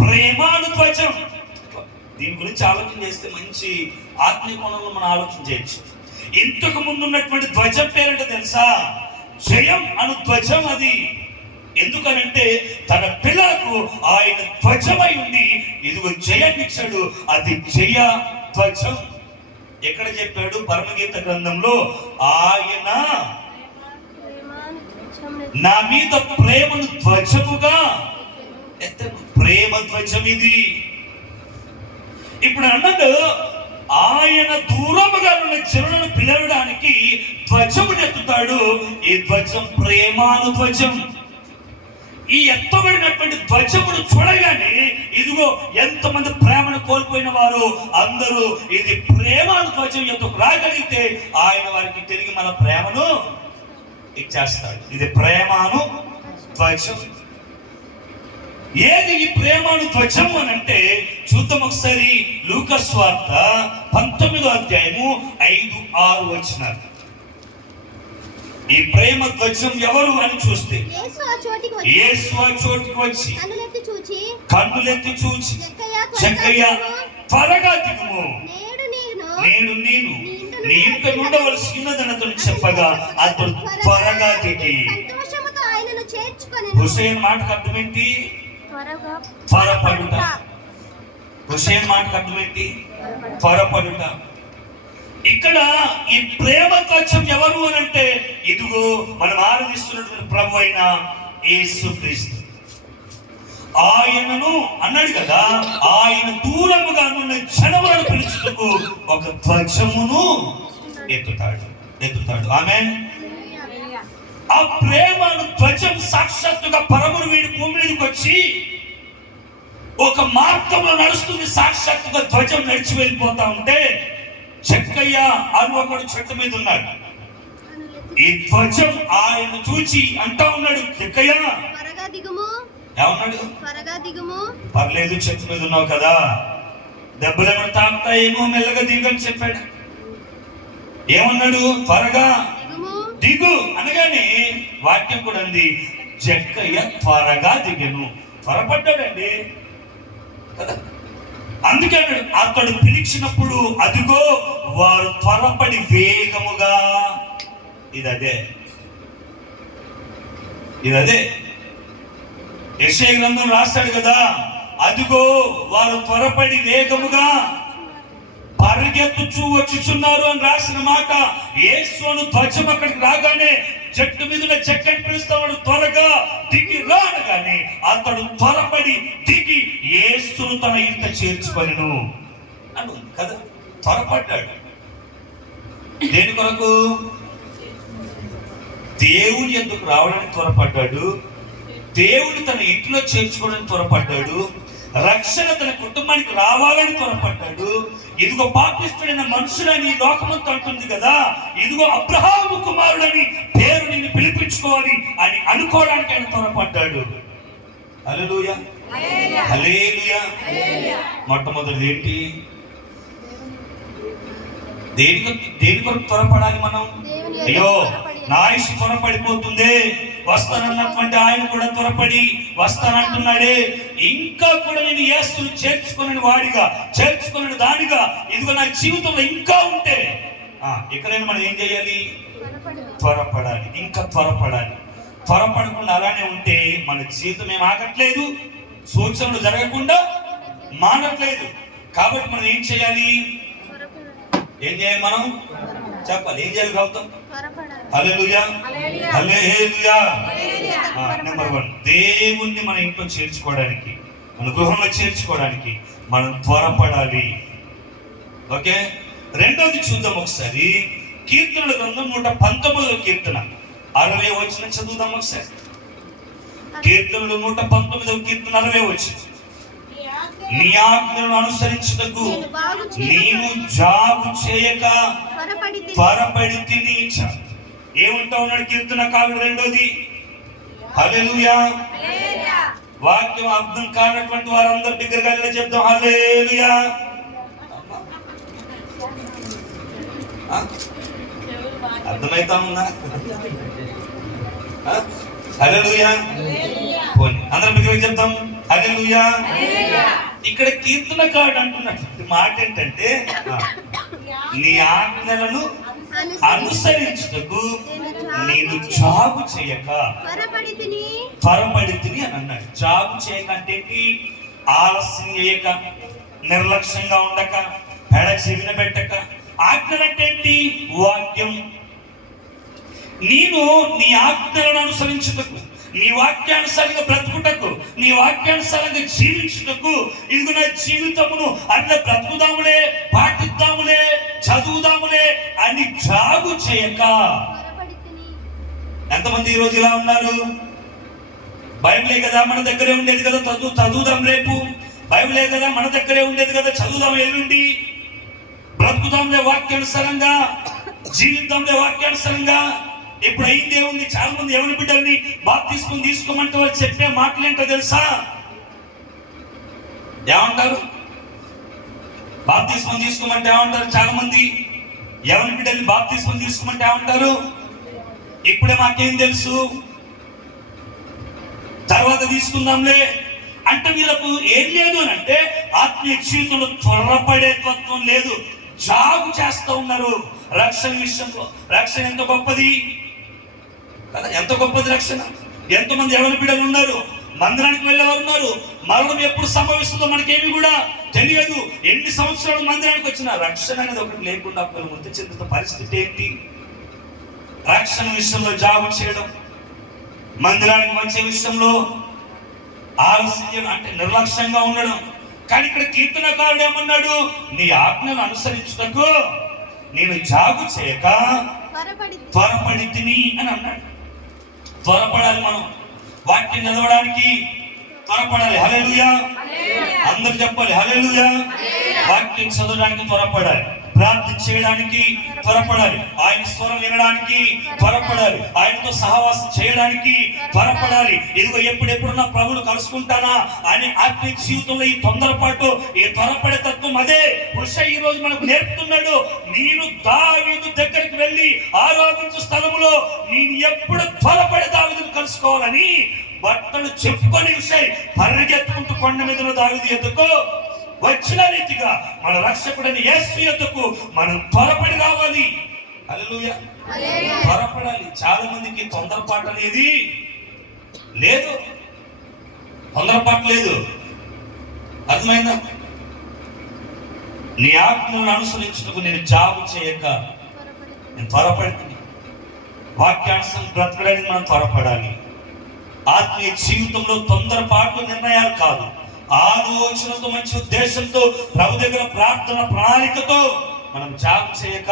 ప్రేమాను ధ్వజం. దీని గురించి ఆలోచన చేస్తే మంచి ఆత్మీయ కోణంలో మనం ఆలోచన చేయొచ్చు. ఇంతకు ముందు ఉన్నటువంటి ధ్వజం పేరంటే తెలుసా? జయం అను ధ్వజం. అది ఎందుకనంటే తన పిల్లలకు ఆయన ధ్వజమై ఉండి ఇదిగో జయాన్నిచ్చాడు. అది జయ ధ్వజం. ఎక్కడ చెప్పాడు? పరమగీత గ్రంథంలో ఆయన నా మీద ప్రేమను ధ్వజముగా ఎత్తను. ప్రేమ ధ్వజం ఇది. ఇప్పుడు అన్నట్టు ఆయన దూరముగా ఉన్న జనులను పిలవడానికి ధ్వజమును ఎత్తుతాడు. ఈ ధ్వజం ప్రేమాను ధ్వజం. ఈ ఎత్తబడినటువంటి ధ్వజమును చూడగానే ఇదిగో ఎంతమంది ప్రేమను కోల్పోయిన వారు అందరూ ఇది ప్రేమాను ధ్వజం ఎత్తుకు రాగలిగితే ఆయన వారికి తిరిగి మన ప్రేమను ఇచ్చేస్తాడు. ఇది ప్రేమాను ధ్వజం. ఏది ఈ ప్రేమాను ధ్వజం అని అంటే చూద్దాం ఒకసారి. లూకా సువార్త 19వ అధ్యాయము 5-6 వచనాలు. ఈ ప్రేమ ధ్వజం ఎవరు అని చూస్తే యేసు ఆ చోటికి వచ్చి కన్నులెత్తి చూచి జక్కయ్య త్వరగా దిగుము, నేడు నేను నీ ఇంట ఉండవలసినదని అతను చెప్పగా అతడు త్వరగా దిగి. సంతోషముతో ఆయనను చేర్చుకొని హుసేన్ మాటకు అర్థం ఏంటి? త్వరగా త్వరపడుట. హుసేన్ మాటకు అర్థం ఏంటి? త్వరపడుట. ఇక్కడ ఈ ప్రేమ త్వచం ఎవరు అని అంటే, ఇదిగో మనం ఆరాధిస్తున్నటువంటి ప్రభు అయిన యేసుక్రీస్తు. ఆయనను అన్నాడు కదా, ఆయన దూరముగా ఉన్న జనములను పిలుచుటకు ఒక ధ్వజమును ఎత్తుతాడు. ఆమేన్. ఆ ప్రేమను ధ్వజం సాక్షాత్తుగా పరమును వీడి భూమి మీదకి వచ్చి ఒక మార్గంలో నడుస్తుంది. సాక్షాత్తుగా ధ్వజం నడిచి వెళ్ళిపోతా ఉంటే చెక్కయ్య అని ఒకడు చెట్టు మీద ఉన్నాడు. ఈ ధ్వజం ఆయన చూచి అంటా ఉన్నాడు, చెక్కయ్య త్వరగా దిగుము. ఏమన్నాడు? త్వరగా దిగుము. పర్లేదు, చెట్టు మీద ఉన్నావు కదా, దెబ్బలు ఏమైనా తాకుతాయేమో, మెల్లగా దిగని చెప్పాడు. ఏమన్నాడు? త్వరగా దిగు అనగానే వాక్యం కూడా ఉంది, చెక్కయ్య త్వరగా దిగను. త్వరపడ్డాడండి కదా. అందుకే అతడు పిలిచినప్పుడు అదిగో వారు త్వరపడి వేగముగా. ఇదదే యెషయా గ్రంథం రాస్తాడు కదా, అదిగో వారు త్వరపడి వేగముగా పరిగెత్తుచూ వచ్చుచున్నారు అని రాసిన మాట. యేసును ధ్వజం అక్కడికి రాగానే చెట్టు మీద చెక్కని పిలుస్తాడు, త్వరగా దిగి రానగానే అతడు త్వరపడి దిగి యేసును తన ఇంట చేర్చుకొనెను అను కదా. త్వరపడ్డాడు. దేని కొరకు? దేవుని ఎందుకు రావడానికి త్వరపడ్డాడు, దేవుని తన ఇంట్లో చేర్చుకోవడానికి త్వరపడ్డాడు, రక్షణ తన కుటుంబానికి రావాలని త్వరపడ్డాడు. ఇదిగో పాపిష్టుడైన మనుషులని లోకమంతా అంటుంది కదా, ఇదిగో అబ్రహాము కుమారుడని పేరు నిన్ను పిలిపించుకోవాలి అని అనుకోవడానికి ఆయన త్వరపడ్డాడు. హల్లెలూయా, హల్లెలూయా. మొట్టమొదటిది ఏంటి? దేని కొరకు త్వరపడాలి మనం? అయ్యో నా ఆయుష్ త్వరపడిపోతుంది, వస్తానన్నటువంటి ఆయన కూడా త్వరపడి వస్తానంటున్నాడే, ఇంకా కూడా నేను యేసును చేర్చుకునే వాడిగా, చేర్చుకునే దానిగా ఇదిగో నా జీవితంలో ఇంకా ఉంటే ఇక్కడైనా మనం ఏం చేయాలి? త్వరపడాలి, ఇంకా త్వరపడాలి. త్వరపడకుండా అలానే ఉంటే మన జీవితం ఏం ఆగట్లేదు, సూచనలు జరగకుండా మానట్లేదు. కాబట్టి మనం ఏం చేయాలి? మనం చెప్పాలి. ఏం చేయాలి? గౌతమ్? హల్లెలూయా, హల్లెలూయా. నెంబర్ 1, దేవుణ్ణి మన ఇంట్లో చేర్చుకోవడానికి, మన గృహంలో చేర్చుకోవడానికి మనం త్వరపడాలి. ఓకే. రెండోది చూద్దాం ఒకసారి. కీర్తనల గ్రంథం 119వ కీర్తన 60వ వచనం చదువుదాం ఒకసారి. కీర్తనలు 119వ కీర్తన 60వ వచనం. నీ ఆజ్ఞలను అనుసరించుటకు నేను జాగు చేయక త్వరపడి తిని. ఏమంటా ఉన్నాడు కీర్తనకారుడు? రెండోది హల్లెలూయా. వాక్యం అర్థం కానటువంటి వారందరూ బిగ్గరగా చెప్తాం హల్లెలూయా. అర్థమైతా ఉందా? హల్లెలూయా. అందరం బిగ్గరగా చెప్తాం హల్లెలూయా. ఇక్కడ కీర్తనకారుడు అంటున్నటువంటి మాట ఏంటంటే, నీ ఆజ్ఞలను అనుసరించుటకు నేను జాగు చేయక త్వరపడి తిని అని అన్నాడు. జాగు చేయక అంటే ఆలస్యం చేయక, నిర్లక్ష్యంగా ఉండక, పెడ చెవిన పెట్టక. ఆజ్ఞలు అంటే ఏంటి? వాక్యం. నేను నీ ఆజ్ఞలను అనుసరించుటకు, నీ వాక్యానుసారంగా బ్రతుకుటకు, నీ వాక్యానుసారంగా జీవించుటకు, ఇదిగో నా జీవితమును అట్లా బ్రతుకుదాములే, పాటిద్దాములే, చదువుదాములే అని జాగు చేయక. ఎంతమంది ఈరోజు ఇలా ఉన్నారు? బైబిలే కదా మన దగ్గరే ఉండేది కదా, చదువుదాం రేపు. బైబిలే కదా మన దగ్గరే ఉండేది కదా, చదువుదాం ఎల్లుండి. బ్రతుకుదాంలే వాక్యానుసారంగా, జీవితంలో వాక్యానుసారంగా. ఇప్పుడు అయిందే ఉంది. చాలా మంది ఎవరి బిడ్డల్ని బాప్తిస్మం తీసుకోమంటే వాళ్ళు చెప్పే మాటలు ఏంటో తెలుసా? ఏమంటారు? బాప్తిస్మం తీసుకోమంటే ఏమంటారు? చాలా మంది ఎవరి బిడ్డల్ని బాప్తిస్మం తీసుకోమంటే ఏమంటారు? ఇప్పుడే మాకేం తెలుసు, తర్వాత తీసుకుందాంలే అంటే వీళ్ళకు ఏం లేదు అని అంటే ఆత్మీయ జీవితంలో త్వరపడే తత్వం లేదు. జాగు చేస్తూ ఉన్నారు రక్షణ విషయంలో. రక్షణ ఎంత గొప్పది కదా, ఎంత గొప్పది రక్షణ. ఎంతమంది యవన బిడ్డలు ఉన్నారు, మందిరానికి వెళ్ళేవారు ఉన్నారు. మరణం ఎప్పుడు సంభవిస్తుందో మనకేమి కూడా తెలియదు. ఎన్ని సంవత్సరాలు మందిరానికి వచ్చినా రక్షణ అనేది ఒకటి లేకుండా ఒకరు మృతి చెందుతున్న పరిస్థితి ఏంటి? రక్షణ విషయంలో జాగు చేయడం, మందిరానికి వచ్చే విషయంలో ఆలస్యం చేయడం, అంటే నిర్లక్ష్యంగా ఉండడం. కానీ ఇక్కడ కీర్తనకారుడు ఏమన్నాడు? నీ ఆజ్ఞను అనుసరించుటకు నేను జాగు చేయక త్వరపడి తిని అని అన్నాడు. త్వరపడాలి, మనం వాక్యం చదవడానికి త్వరపడాలి. హల్లెలూయా, అందరూ చెప్పాలి హల్లెలూయా. వాక్యం చదవడానికి త్వరపడాలి, ప్రార్థన చేయడానికి త్వరపడాలి, ఆయన స్వరం వినడానికి త్వరపడాలి, ఆయనతో సహవాసం చేయడానికి త్వరపడాలి. ఇదిగో ఎప్పుడెప్పుడున్నా ప్రభువును కలుసుకుంటానా అని ఆత్మీయ జీవితంలో ఈ తొందరపాటు, ఈ త్వరపడే తత్వం అదే పురుష ఈ రోజు మనకు నేర్పుతున్నాడు. నేను దావీదు దగ్గరికి వెళ్ళి ఆరాధించు స్థలములో నేను ఎప్పుడు త్వరపడి దావీదును కలుసుకోవాలని బట్టలు చెప్పుకొని విషయం పరిగెత్తుకుంటూ కొండ మీద దావీదు ఎద్దుకు వచ్చిన రీతిగా మన రక్షకుడైన యేసు యొద్దకు మనం త్వరపడి రావాలి. హల్లెలూయా, త్వరపడాలి. చాలా మందికి తొందరపాటు అనేది లేదు, తొందరపాటు లేదు. అర్థమైందా? నీ ఆజ్ఞలను అనుసరించుటకు నేను జాగు చేయక నేను త్వరపడుతుంది. వాక్యానుసారం బ్రతకడానికి మనం త్వరపడాలి. ఆత్మీయ జీవితంలో తొందరపాటు నిర్ణయాలు కాదు, ఆలోచనతో మంచి ఉద్దేశంతో ప్రభు దగ్గర ప్రార్థన ప్రణాళికతో మనం జాగు చేయక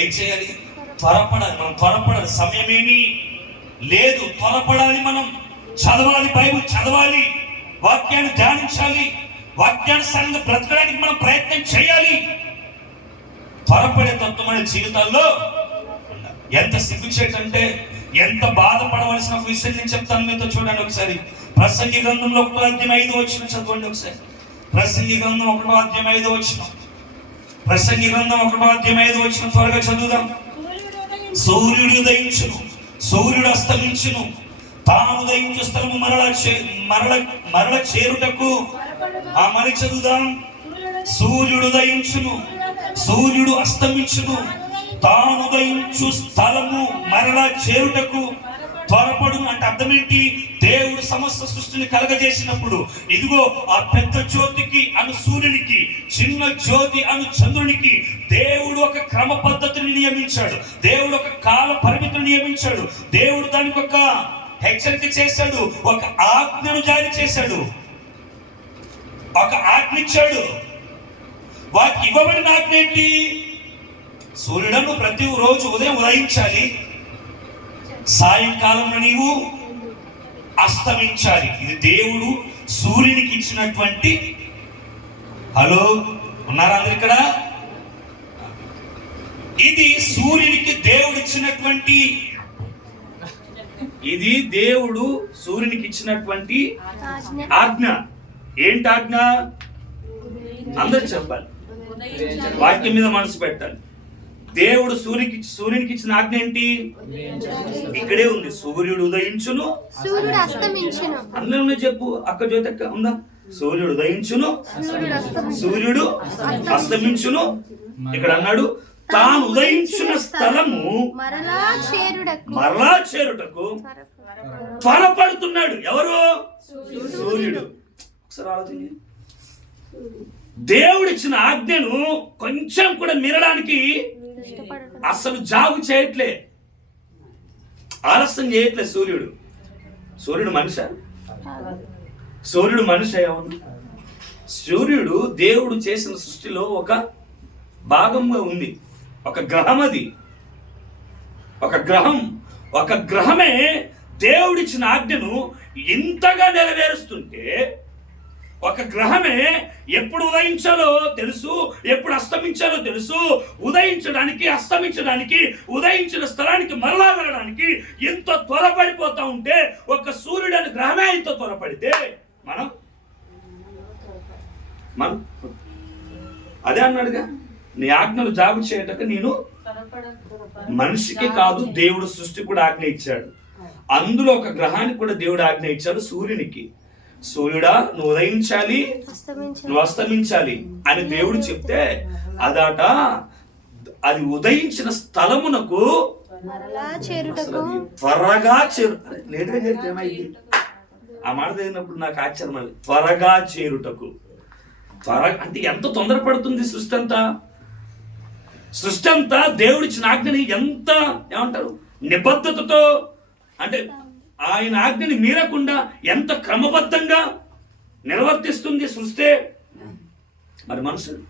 ఏం చేయాలి? త్వరపడాలి. మనం త్వరపడాలి, సమయమేమీ లేదు, త్వరపడాలి. మనం చదవాలి, బైబిల్ చదవాలి, వాక్యాన్ని ధ్యానించాలి, వాక్యానుసారంగా బ్రతకడానికి మనం ప్రయత్నం చేయాలి. త్వరపడే తత్వం మన జీవితాల్లో ఎంత సిగ్గుచేటంటే, ఎంత బాధపడవలసిన విషయం నేను చెప్తాను మీతో. చూడండి ఒకసారి ప్రసంగి గ్రంథంలో 1:5 చదవండి ఒకసారి. ప్రసంగి గ్రంథం 1:5. ప్రసంగి గ్రంథం 1:5 త్వరగా చదువుదాం. సూర్యుడు ఉదయించును, సూర్యుడు అస్తమించును, తాను ఉదయించు స్థలము మరల చేరుటకు. ఆ మరి చదువుదాం. సూర్యుడు ఉదయించును, సూర్యుడు అస్తమించును, తాను ఉదయించు స్థలము మరలా చేరుటకు త్వరపడు. అంటే అర్థం ఏంటి? దేవుడు సమస్త సృష్టిని కలగజేసినప్పుడు ఇదిగో ఆ పెద్ద జ్యోతికి అను సూర్యునికి, చిన్న జ్యోతి అను చంద్రునికి దేవుడు ఒక క్రమ పద్ధతిని నియమించాడు, దేవుడు ఒక కాల పరిమితిని నియమించాడు, దేవుడు దానికి ఒక హెచ్చరిక చేశాడు, ఒక ఆజ్ఞను జారీ చేశాడు, ఒక ఆజ్ఞ ఇచ్చాడు. వాటికి ఇవ్వబడిన ఆజ్ఞ ఏంటి? సూర్యుడను ప్రతి రోజు ఉదయం ఉదయించాలి, సాయంకాలంలో నీవు అస్తమించాలి. ఇది దేవుడు సూర్యునికి ఇచ్చినటువంటి. హలో, ఉన్నారా అందరు ఇక్కడ? ఇది సూర్యునికి దేవుడు ఇచ్చినటువంటి, ఇది దేవుడు సూర్యునికి ఇచ్చినటువంటి ఆజ్ఞ. ఏంటి ఆజ్ఞ? అందరు చెప్పాలి, వాక్యం మీద మనసు పెట్టాలి. దేవుడు సూర్యునికి ఇచ్చిన ఆజ్ఞ ఏంటి? ఇక్కడే ఉంది. సూర్యుడు ఉదయించును, సూర్యుడు అస్తమించును. అందరూ చెప్పు, అక్క జ్యోతి అక్క ఉందా? సూర్యుడు ఉదయించును, సూర్యుడు అస్తమించును. ఇక్కడ అన్నాడు తాను ఉదయించిన స్థలము మరలా చేరుటకు త్వరపడుతున్నాడు. ఎవరు? సూర్యుడు. ఒకసారి ఆలోచించి, దేవుడిచ్చిన ఆజ్ఞను కొంచెం కూడా మీరడానికి అసలు జాగు చేయట్లే, ఆలస్యం చేయట్లే. సూర్యుడు మనిషి, సూర్యుడు మనిషి అవును. సూర్యుడు దేవుడు చేసిన సృష్టిలో ఒక భాగంగా ఉంది, ఒక గ్రహం. అది ఒక గ్రహమే దేవుడిచ్చిన ఆజ్ఞను ఇంతగా నెరవేరుస్తుంటే, ఒక గ్రహమే ఎప్పుడు ఉదయించాలో తెలుసు, ఎప్పుడు అస్తమించాలో తెలుసు. ఉదయించడానికి, అస్తమించడానికి, ఉదయించిన స్థలానికి మరలా వెళ్ళడానికి ఎంత త్వరపడిపోతా ఉంటే, ఒక సూర్యుడు అనే గ్రహమే ఇంత త్వరపడితే మనం అదే అన్నాడుగా, నీ ఆజ్ఞలు జాగు చేయటక నేను మనిషికి కాదు, దేవుడు సృష్టి కూడా ఆజ్ఞ ఇచ్చాడు. అందులో ఒక గ్రహానికి కూడా దేవుడు ఆజ్ఞ ఇచ్చాడు, సూర్యునికి. సూర్యుడా, నువ్వు ఉదయించాలి, నువ్వు అస్తమించాలి అని దేవుడు చెప్తే, అదాట అది ఉదయించిన స్థలమునకు మరలా చేరుటకు అసలు అది త్వరగా లేటుగా చేరితే ఏమైంది? ఆ మాట చదివినప్పుడు నాకు ఆశ్చర్యం అది. త్వరగా చేరుటకు. అంటే ఎంత తొందరపడుతుంది సృష్టి అంతా. సృష్టి అంతా దేవుడిచ్చిన ఆజ్ఞని ఎంత ఏమంటారు నిబద్ధతతో, అంటే ఆయన ఆజ్ఞని మీరకుండా ఎంత క్రమబద్ధంగా నిర్వర్తిస్తుంది సృష్టి. మరి మనుషుడు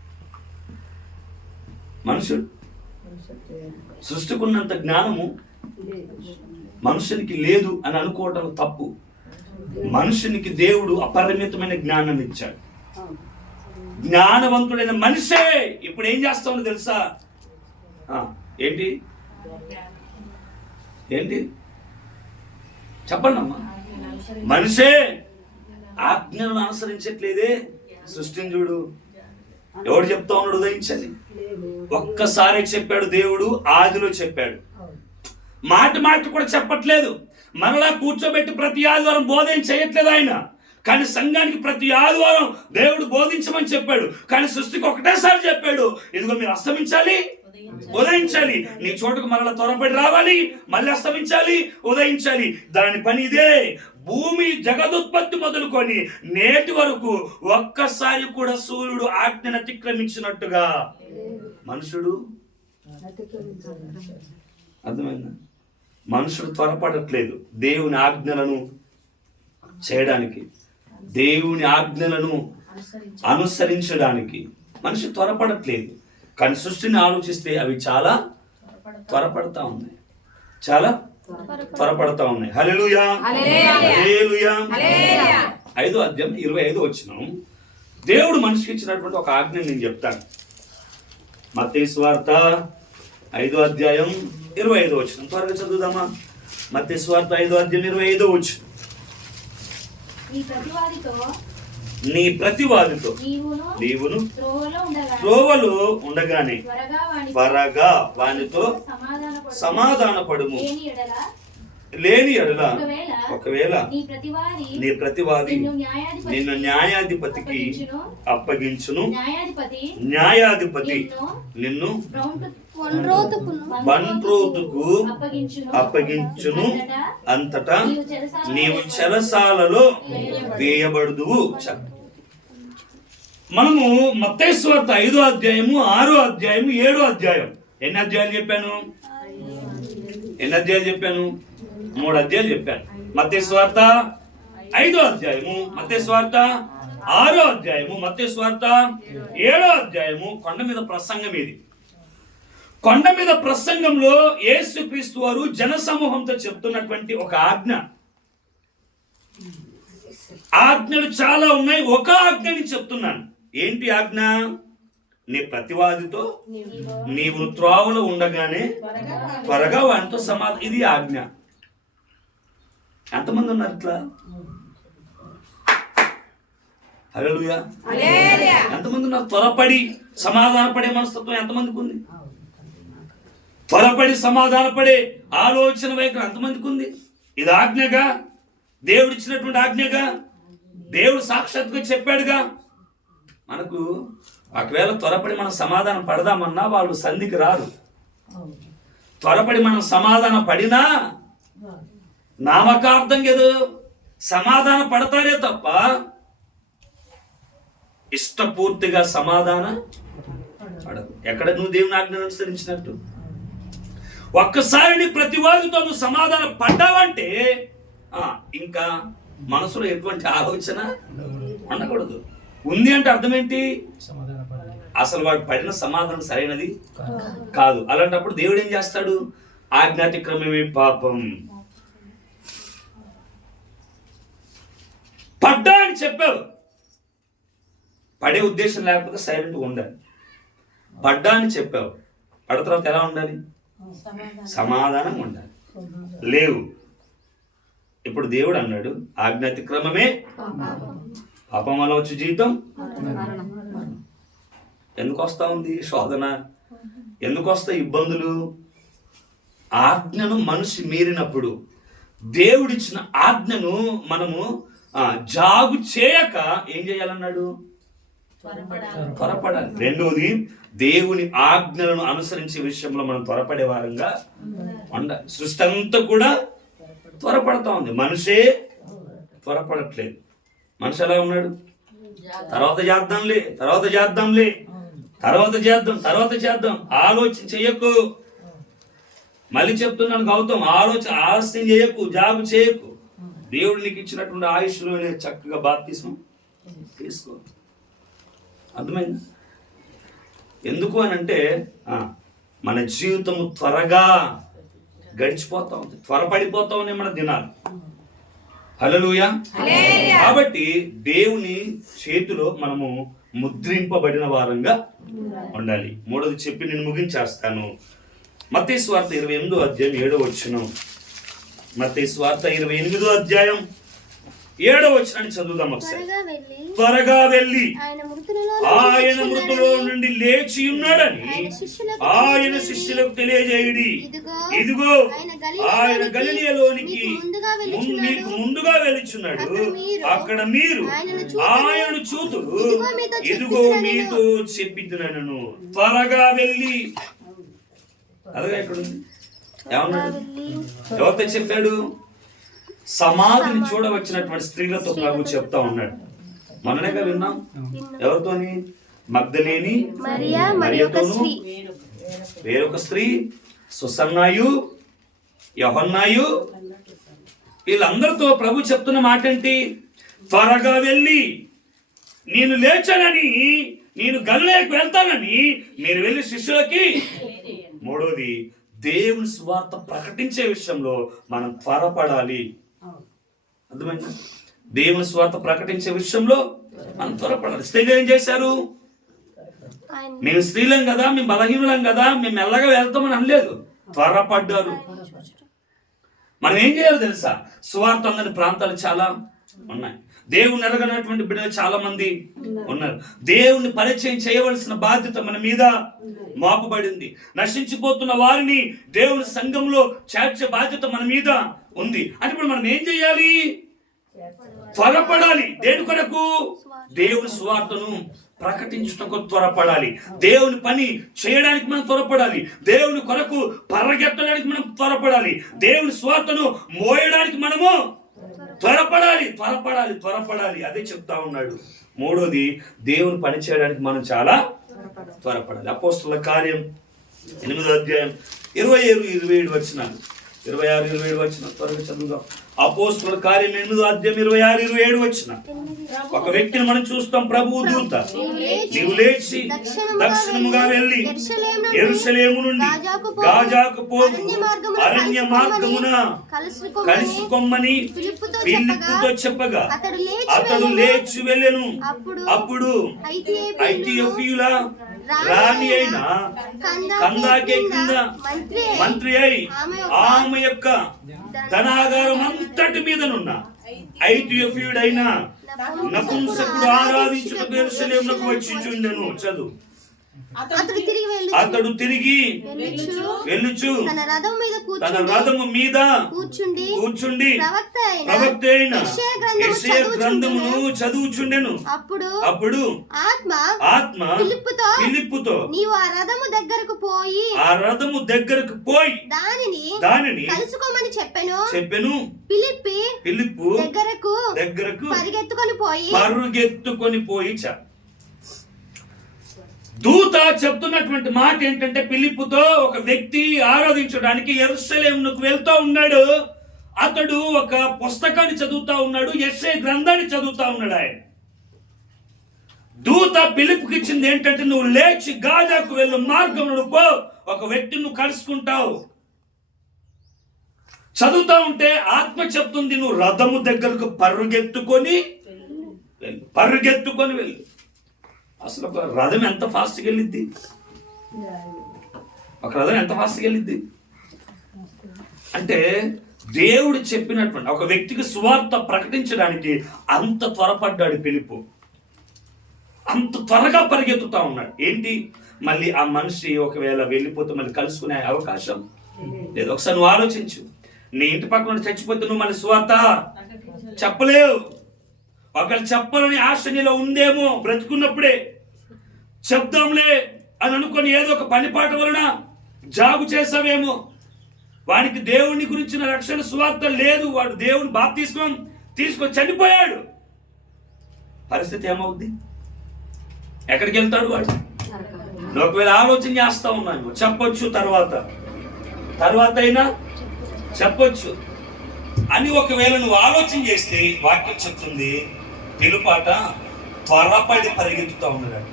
సృష్టికున్నంత జ్ఞానము మనుషునికి లేదు అని అనుకోవటం తప్పు. మనుషునికి దేవుడు అపరిమితమైన జ్ఞానం ఇచ్చాడు. జ్ఞానవంతుడైన మనిషే ఇప్పుడు ఏం చేస్తామో తెలుసా? ఏంటి ఏంటి చెప్పండి అమ్మా. మనిషే ఆజ్ఞలను అనుసరించట్లేదే. సృష్టిని చూడు, ఎవడు చెప్తా ఉన్నాడు ఉదయించని? ఒక్కసారి చెప్పాడు దేవుడు, ఆదిలో చెప్పాడు. మాట కూడా చెప్పట్లేదు. మరలా కూర్చోబెట్టి ప్రతి ఆదివారం బోధన చేయట్లేదు ఆయన. కానీ సంఘానికి ప్రతి ఆదివారం దేవుడు బోధించమని చెప్పాడు. కానీ సృష్టికి ఒకటేసారి చెప్పాడు, ఇదిగో మీరు అస్తమించాలి, ఉదయించాలి. నీ చోటుకు మరలా త్వరపడి రావాలి, మళ్ళీ అస్తమించాలి, ఉదయించాలి. దాని పని ఇదే. భూమి జగదుత్పత్తి మొదలుకొని నేటి వరకు ఒక్కసారి కూడా సూర్యుడు ఆజ్ఞను అతిక్రమించినట్టుగా మనుషుడు, అర్థమైందా? మనుషుడు త్వరపడట్లేదు దేవుని ఆజ్ఞలను చేయడానికి, దేవుని ఆజ్ఞలను అనుసరించడానికి మనిషి త్వరపడట్లేదు. కానీ సృష్టిని ఆలోచిస్తే అవి చాలా త్వరపడతా ఉన్నాయి, చాలా త్వరపడతా ఉన్నాయి. హల్లెలూయా, హల్లెలూయా. 5వ అధ్యాయం 25వ వచనం. దేవుడు మనిషికి ఇచ్చినటువంటి ఒక ఆజ్ఞ నేను చెప్తాను. మత్తయి సువార్త 5వ అధ్యాయం 25వ వచనం. త్వరగా చదువుదామా? మత్తయి సువార్త 5వ అధ్యాయం 25వ వచనం. నీ ప్రతివాదితో నీవును త్రోవలో ఉండగానే త్వరగా వానితో సమాధానపడుము. లేని ఎడల ఒకవేళ నీ ప్రతివాది నిన్ను న్యాయాధిపతికి అప్పగించును, న్యాయాధిపతి నిన్ను బంట్రోతుకు అప్పగించును, అంతటా నీవు చెరసాలలో వేయబడుదువు. మనము మత్తయి సువార్త 5వ అధ్యాయము 6వ అధ్యాయము 7వ అధ్యాయం ఎన్ని అధ్యాయాలు చెప్పాను? 3 అధ్యాయాలు చెప్పాను. మత్తయి సువార్త 5వ అధ్యాయము, మత్తయి సువార్త 6వ అధ్యాయము, మత్తయి సువార్త 7వ అధ్యాయము. కొండ మీద ప్రసంగం ఇది. కొండ మీద ప్రసంగంలో యేసుక్రీస్తు వారు జన సమూహంతో చెప్తున్నటువంటి ఒక ఆజ్ఞలు చాలా ఉన్నాయి. ఒక ఆజ్ఞని చెప్తున్నాను. ఏంటి ఆజ్ఞ? నీ ప్రతివాదితో నీవు త్రోవలో ఉండగానే త్వరగా వానితో సమాధానం. ఇది ఆజ్ఞ. ఎంతమంది ఉన్నారు ఇట్లా? హల్లెలూయా. ఎంతమంది ఉన్నారు? త్వరపడి సమాధానపడే మనస్తత్వం ఎంతమందికి ఉంది? త్వరపడి సమాధానపడే ఆలోచన వైఖరి ఎంతమందికి ఉంది? ఇది ఆజ్ఞగా, దేవుడు ఇచ్చినటువంటి ఆజ్ఞగా, దేవుడు సాక్షాత్తుగా చెప్పాడుగా. మనకు ఒకవేళ త్వరపడి మనం సమాధానం పడదామన్నా వాళ్ళు సంధికి రారు. త్వరపడి మనం సమాధానం పడినా నామకార్థం ఏదో సమాధానం పడతారే తప్ప ఇష్టపూర్తిగా సమాధానం పడదు. ఎక్కడ నువ్వు దేవుని ఆజ్ఞను అనుసరించినట్టు? ఒక్కసారి నీ ప్రతివాదితో నువ్వు సమాధానం పడ్డావంటే ఇంకా మనసులో ఎటువంటి ఆలోచన ఉండకూడదు. ఉంది అంటే అర్థం ఏంటి? అసలు వాడు పడిన సమాధానం సరైనది కాదు. అలాంటప్పుడు దేవుడు ఏం చేస్తాడు? ఆజ్ఞాతిక్రమమే పాపం. పడ్డా అని చెప్పావు, పడే ఉద్దేశం లేకపోతే సైలెంట్గా ఉండాలి. పడ్డా అని చెప్పావు, పడ్డ తర్వాత ఎలా ఉండాలి? సమాధానం ఉండాలి. లేవు. ఇప్పుడు దేవుడు అన్నాడు ఆజ్ఞాతిక్రమమే పాపం వల్ల వచ్చే జీవితం. ఎందుకు వస్తా ఉంది శోధన? ఎందుకు వస్తాయి ఇబ్బందులు? ఆజ్ఞను మనిషి మీరినప్పుడు, దేవుడిచ్చిన ఆజ్ఞను మనము జాగు చేయక ఏం చేయాలన్నాడు? త్వరపడాలి. రెండవది, దేవుని ఆజ్ఞలను అనుసరించే విషయంలో మనం త్వరపడే వారంగా ఉండాలి. సృష్టి అంతా కూడా త్వరపడతా ఉంది, మనిషే త్వరపడట్లేదు. మనిషి ఎలా ఉన్నాడు? తర్వాత చేద్దాం ఆలోచన చెయ్యకు. మళ్ళీ చెప్తున్నాను గౌతమ్, ఆలస్యం చేయకు, జాబ్ చేయకు. దేవుడు నీకు ఇచ్చినటువంటి ఆయుష్లోనే చక్కగా బాప్తిస్మం తీసుకో. అర్థమైంది? ఎందుకు అని అంటే మన జీవితము త్వరగా గడిచిపోతా ఉంది, త్వరపడిపోతా ఉన్నాయి మన దినాలు. హల్లెలూయా. కాబట్టి దేవుని చేతిలో మనము ముద్రింపబడిన వారంగా ఉండాలి. మూడోది చెప్పి నేను ముగించేస్తాను. మత్తయి సువార్త 28వ అధ్యాయం 7వ వచనం. మత్తయి సువార్త 28వ అధ్యాయం 7వ వచనాన్ని చదువుదాం ఒకసారి. త్వరగా వెళ్ళి ఆయన మృతుల్లో నుండి లేచి ఉన్నాడని ఆయన శిష్యులకు తెలియజేయుడి. ఇదిగో ఆయన గలిలయలోనికి మీకు ముందుగా వెలుచున్నాడు. అక్కడ మీరు ఆయనను చూతురు. ఇదిగో మీతో చెప్పిద్దునను. త్వరగా వెళ్ళి. అదే ఇక్కడ ఉంది. ఏమన్నాడు? ఎవరితో చెప్పాడు? సమాధిని చూడవచ్చినటువంటి స్త్రీలతో ప్రభు చెప్తా ఉన్నాడు. మననేగా విన్నాం. ఎవరితోని? మగ్దలేని మరియతోను, వేరొక స్త్రీ, సుసన్నాయు, యోహన్నాయు, వీళ్ళందరితో ప్రభు చెప్తున్న మాట ఏంటి? త్వరగా వెళ్ళి నేను లేచానని, నేను గలిలయకు వెళ్తానని మీరు వెళ్ళి శిష్యులకి. మూడోది, దేవుని సువార్త ప్రకటించే విషయంలో మనం త్వరపడాలి. అర్థమైందా? దేవుని సువార్త ప్రకటించే విషయంలో మనం త్వరపడాలి. స్త్రీలు ఏం చేశారు? మేము స్త్రీలం కదా, మేము బలహీనులం కదా, మేము మెల్లగా వెళ్తామని అనలేదు, త్వరపడ్డారు. మనం ఏం చేయాలో తెలుసా? సువార్త అందని ప్రాంతాలు చాలా ఉన్నాయి. దేవుని ఎరగనటువంటి బిడ్డలు చాలా మంది ఉన్నారు. దేవుని పరిచయం చేయవలసిన బాధ్యత మన మీద మోపబడింది. నశించిపోతున్న వారిని దేవుని సంఘంలో చేర్చే బాధ్యత మన మీద ఉంది. అంటే ఇప్పుడు మనం ఏం చేయాలి? త్వరపడాలి. దేని కొరకు? దేవుని సువార్తను ప్రకటించుటకు త్వరపడాలి. దేవుని పని చేయడానికి మనం త్వరపడాలి. దేవుని కొరకు పరిగెత్తడానికి మనం త్వరపడాలి. దేవుని సువార్తను మోయడానికి మనము త్వరపడాలి. అదే చెప్తా ఉన్నాడు. మూడోది, దేవుని పని చేయడానికి మనం చాలా త్వరపడాలి. అపోస్తలుల కార్యం 8వ అధ్యాయం 26-27 వచనాలు. 26-27 వచనం త్వరగా చదువుదాం. అపోస్తలుల కార్యం 8వ అధ్యాయం 26-27 వచనం. ఒక వ్యక్తిని మనం చూస్తాం. ప్రభువు దూత, నీవు లేచి దక్షిణముగా వెళ్ళి యెరూషలేము నుండి గాజాకు పోవు అరణ్య మార్గమున కలుసుకోమని ఫిలిప్పుతో చెప్పగా అతడు లేచి వెళ్ళెను. అప్పుడు ఐథియోపియుల రాణి అయిన కందాకే కింద మంత్రి అయి ఆమె యొక్క ధనాగారం అంతటి మీదనున్న ఐథియోపియుడైన నపుంసకుడు ఆరాధించుటకు యెరూషలేమునకు వచ్చిచుండెను. చదువు. అతడు తిరిగి వెళ్ళుచు తన రథము మీద కూర్చుండి ప్రవక్త అయిన యెషయా గ్రంథమును చదువుచుండెను. అప్పుడు ఆత్మ ఫిలిప్పుతో నీవు ఆ రథము దగ్గరకు పోయి దానిని కలుసుకోమని చెప్పెను. ఫిలిప్పు దగ్గరకు పరుగెత్తుకొని పోయి దూత చెప్తున్నటువంటి మాట ఏంటంటే, ఫిలిప్పుతో ఒక వ్యక్తి ఆరాధించడానికి యెరూషలేమునకు వెళ్తూ ఉన్నాడు. అతడు ఒక పుస్తకాన్ని చదువుతా ఉన్నాడు, యెషయా గ్రంథాన్ని చదువుతా ఉన్నాడు. ఆయన దూత ఫిలిప్పుకి ఇచ్చింది ఏంటంటే, నువ్వు లేచి గాజాకు వెళ్ళు, మార్గంలో పో, ఒక వ్యక్తిని నువ్వు కలుసుకుంటావు. చదువుతా ఉంటే ఆత్మ చెప్తుంది, నువ్వు రథము దగ్గరకు పరుగెత్తుకొని వెళ్ళు. అసలు ఒక రథం ఎంత ఫాస్ట్గా వెళ్ళిద్ది? అంటే దేవుడు చెప్పినటువంటి ఒక వ్యక్తికి సువార్త ప్రకటించడానికి అంత త్వరపడ్డాడు ఫిలిప్పు. అంత త్వరగా పరిగెత్తుతా ఉన్నాడు. ఏంటి? మళ్ళీ ఆ మనిషి ఒకవేళ వెళ్ళిపోతే మళ్ళీ కలుసుకునే అవకాశం లేదు. ఒకసారి నువ్వు ఆలోచించు. నీ ఇంటి పక్కన చచ్చిపోతే నువ్వు మళ్ళీ సువార్త చెప్పలేవు. ఒకవేళ చెప్పాలని ఆశ నీలో ఉందేమో బ్రతుకున్నప్పుడే, చెప్దాంలే అని అనుకొని ఏదో ఒక పనిపాట వలన జాగు చేసావేమో. వానికి దేవుని గురించిన రక్షణ సువార్త లేదు. వాడు దేవుని బాప్తిస్మం తీసుకొని చనిపోయాడు. పరిస్థితి ఏమవుద్ది? ఎక్కడికి వెళ్తాడు వాడు? ఒకవేళ ఆలోచన చేస్తా ఉన్నాను, చెప్పొచ్చు తర్వాత అయినా చెప్పొచ్చు అని ఒకవేళ నువ్వు ఆలోచన చేస్తే వాక్యం చెప్తుంది, పిలుపాట త్వరపడి పరిగెత్తుతా ఉన్నాడు.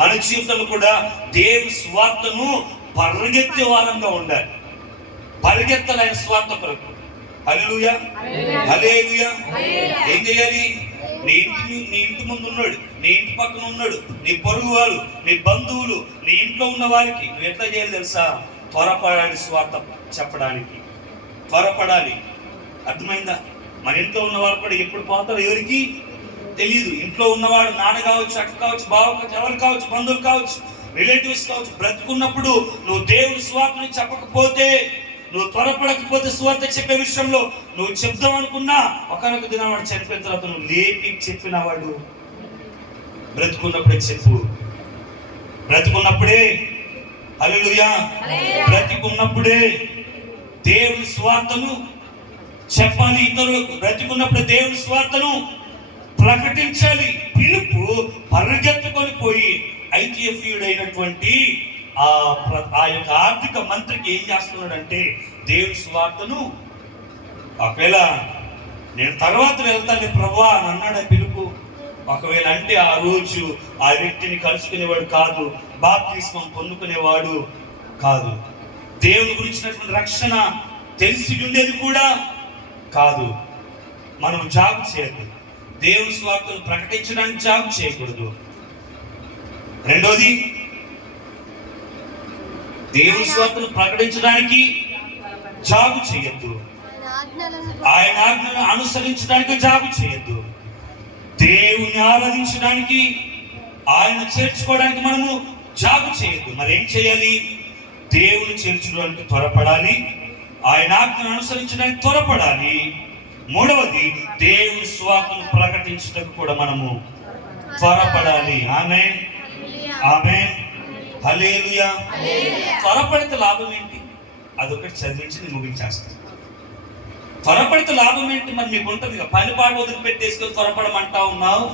మన జీవితంలో కూడా దేవుని స్వార్థను పరిగెత్తే వారంగా ఉండాలి. పరిగెత్తాలి ఆయన స్వార్థ కొరకు. హల్లెలూయా, హల్లెలూయా. ఏం చేయాలి? నీ ఇంటి ముందు ఉన్నాడు, నీ ఇంటి పక్కన ఉన్నాడు, నీ పొరుగు వారు, నీ బంధువులు, నీ ఇంట్లో ఉన్న వారికి నువ్వు ఎట్లా చేయాలి తెలుసా? త్వరపడాలి. స్వార్థ చెప్పడానికి త్వరపడాలి. అర్థమైందా? మన ఇంట్లో ఉన్నవారు కూడా ఎప్పుడు పోతారో ఎవరికి తెలియదు. ఇంట్లో ఉన్నవాడు నాన్న కావచ్చు, అక్క కావచ్చు, బావ కావచ్చు, ఎవరు కావచ్చు, బంధువులు కావచ్చు, రిలేటివ్స్ కావచ్చు. బ్రతుకున్నప్పుడు నువ్వు దేవుని స్వార్థని చెప్పకపోతే, నువ్వు త్వరపడకపోతే స్వార్థ చెప్పే విషయంలో నువ్వు చెప్దాం అనుకున్నా ఒకనొక దినం వాడు చనిపోయిన తర్వాత నువ్వు లేపి చెప్పిన వాడు బ్రతుకున్నప్పుడే చెప్పు. బ్రతుకున్నప్పుడే, హల్లెలూయా, బ్రతికున్నప్పుడే దేవుని స్వార్థను చెప్పాలి ఇతరులకు. బ్రతికున్నప్పుడే దేవుని స్వార్థను ప్రకటించాలి. పిలుపు పరిగెత్తుకొని పోయి ఐక్యఫీయుడైనటువంటి ఆ యొక్క ఆర్థిక మంత్రికి ఏం చేస్తున్నాడంటే దేవుని స్వార్థను, ఒకవేళ నేను తర్వాత వెళ్తాను ప్రభువా అని అన్నాడు పిలుపు. ఒకవేళ అంటే ఆ రోజు ఆ వ్యక్తిని కలుసుకునేవాడు కాదు, బాప్తిస్మం పొందుకునేవాడు కాదు, దేవుని గురించినటువంటి రక్షణ తెలిసి ఉండేది కూడా కాదు. మనం జాగు చేయద్దు. దేవుని స్వార్థను ప్రకటించడానికి జాగు చేయకూడదు. రెండోది, దేవుని స్వార్థను ప్రకటించడానికి జాగు చేయొద్దు. ఆయన ఆజ్ఞలను అనుసరించడానికి జాగు చేయొద్దు. దేవుని ఆరాధించడానికి, ఆయన చేర్చుకోవడానికి మనము జాగు చేయొద్దు. మరి ఏం చేయాలి? దేవుని చేర్చుకోవడానికి త్వరపడాలి, ఆయన ఆజ్ఞను అనుసరించడానికి త్వరపడాలి. మూడవది, దేవుని స్వార్థను ప్రకటించడానికి కూడా మనము త్వరపడాలి. ఆమేన్, ఆమేన్, హల్లెలూయా. త్వరపడితే లాభం ఏంటి? అదొకటి చదివించి నేను ముగించేస్తాను. త్వరపడితే లాభం ఏంటి? మరి మీకు ఉంటుంది, పని పాట వదిలిపెట్టేసుకొని త్వరపడమంటా ఉన్నావు.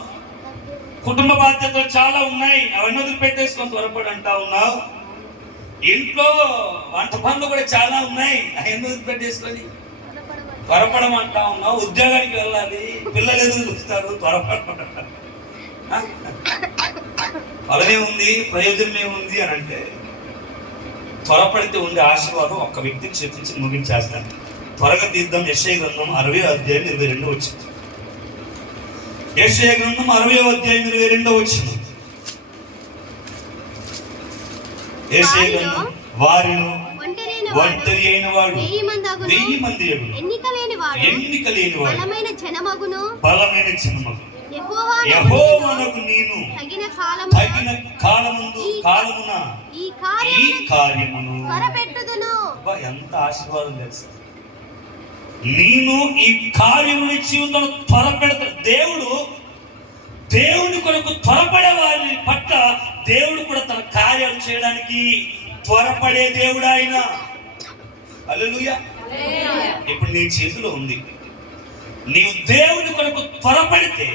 కుటుంబ బాధ్యతలు చాలా ఉన్నాయి, అవన్నీ వదిలిపెట్టేసుకొని త్వరపడి అంటా ఉన్నావు. ఇంట్లో వంట పనులు కూడా చాలా ఉన్నాయి, అవన్నీ వదిలిపెట్టేసుకొని త్వరపడమంటా ఉన్నావు. ఉద్యోగానికి వెళ్ళాలి, పిల్లలు ఎదురు చూస్తారు, త్వరపడ ఫలమే ఉంది, ప్రయోజనమే ఉంది అని అంటే త్వరపడితే ఉండే ఆశీర్వాదం ఒక్క వ్యక్తికి చెప్పించి ముగించేస్తాను. త్వరగా తీద్దాం. యెషయా గ్రంథం 60:22 వచ్చింది. యెషయా గ్రంథం 60:22 వచ్చింది. యెషయా గ్రంథం, వారిలో ఒంటరి అయిన వాడు 1000 మంది ఎన్నిక లేనివాడు బలమైన జనమగును యెహోవానకు నేను తగిన కాలమున ఈ కార్యమును త్వరపెట్టుదును. ఎంత ఆశీర్వాదం తెలుసు. నేను ఈ కార్యముని జీవితంలో త్వరపెడతాను. దేవుని కొరకు త్వరపడే వారిని పట్ల దేవుడు కూడా తన కార్యాలు చేయడానికి త్వరపడే దేవుడు ఆయన. హల్లెలూయా. ఇప్పుడు నీ చేతిలో ఉంది. నీవు దేవుని కొరకు త్వరపడితే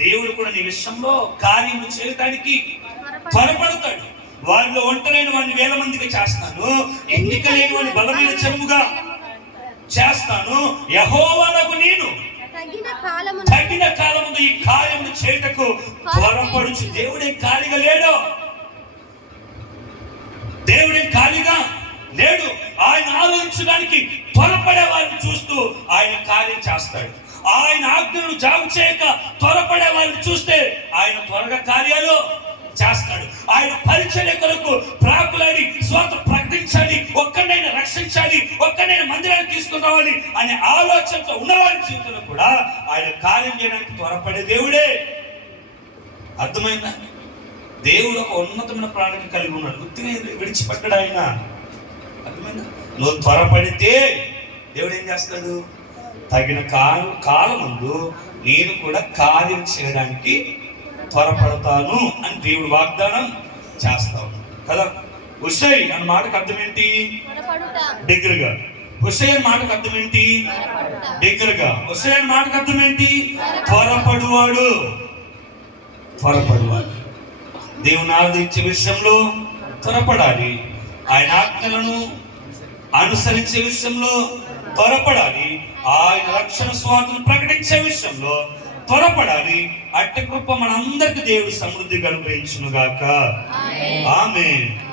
దేవుడు కూడా నీ విషయంలో కార్యము చేయడానికి త్వరపడతాడు. వారిలో ఒంటరైన వాడిని 1000 మందికి చేస్తాను, ఎన్నిక లేని వాడిని బలమైన చెరువుగా చేస్తాను. యెహోవానకు నేను తగిన కాలముందు ఈ కార్యమును చేయటకు త్వరపడుచు. దేవుడే ఖాళీగా లేడు. ఆయన ఆలోచించడానికి త్వరపడే వారిని చూస్తూ ఆయన కార్యం చేస్తాడు. ఆయన ఆజ్ఞను జాగు చేయక త్వరపడే వారిని చూస్తే ఆయన త్వరగా కార్యాలు చేస్తాడు. ఆయన పరిచర్య కొరకు ప్రాకులాడి స్వార్థ ప్రకటించాలి, ఒక్కడైనా రక్షించాలి, ఒక్కడైనా మందిరాన్ని తీసుకుని రావాలి అనే ఆలోచనతో ఉన్నవారి జీవితంలో కూడా ఆయన కార్యం చేయడానికి త్వరపడే దేవుడే. అర్థమైందా? దేవుడు ఒక ఉన్నతమైన ప్రణాళిక కలిగి ఉన్నాడు. గుర్తుగా విడిచిపెట్టడు ఆయన. అర్థమైందా? నువ్వు త్వరపడితే దేవుడు ఏం చేస్తాడు? తగిన కాలమందు నేను కూడా కార్యం చేయడానికి త్వరపడతాను అని దేవుడు వాగ్దానం చేస్తా ఉన్నాడు కదా. ఉషై అన్న మాటకు అర్థం ఏంటి? దగ్గరగా. ఉషై అన్న మాటకు అర్థం ఏంటి? దగ్గరగా. ఉషై అన్న మాటకు అర్థం ఏంటి? త్వరపడువాడు. త్వరపడువాడు. దేవుని ఆరాధించే విషయంలో త్వరపడాలి. ఆయన ఆజ్ఞలను అనుసరించే విషయంలో త్వరపడాలి. ఆయన రక్షణ స్వార్థను ప్రకటించే విషయంలో త్వరపడాలి. అట్టి కృప మనందరికి దేవుడు సమృద్ధిగా అనుగ్రహించును గాక. ఆమేన్.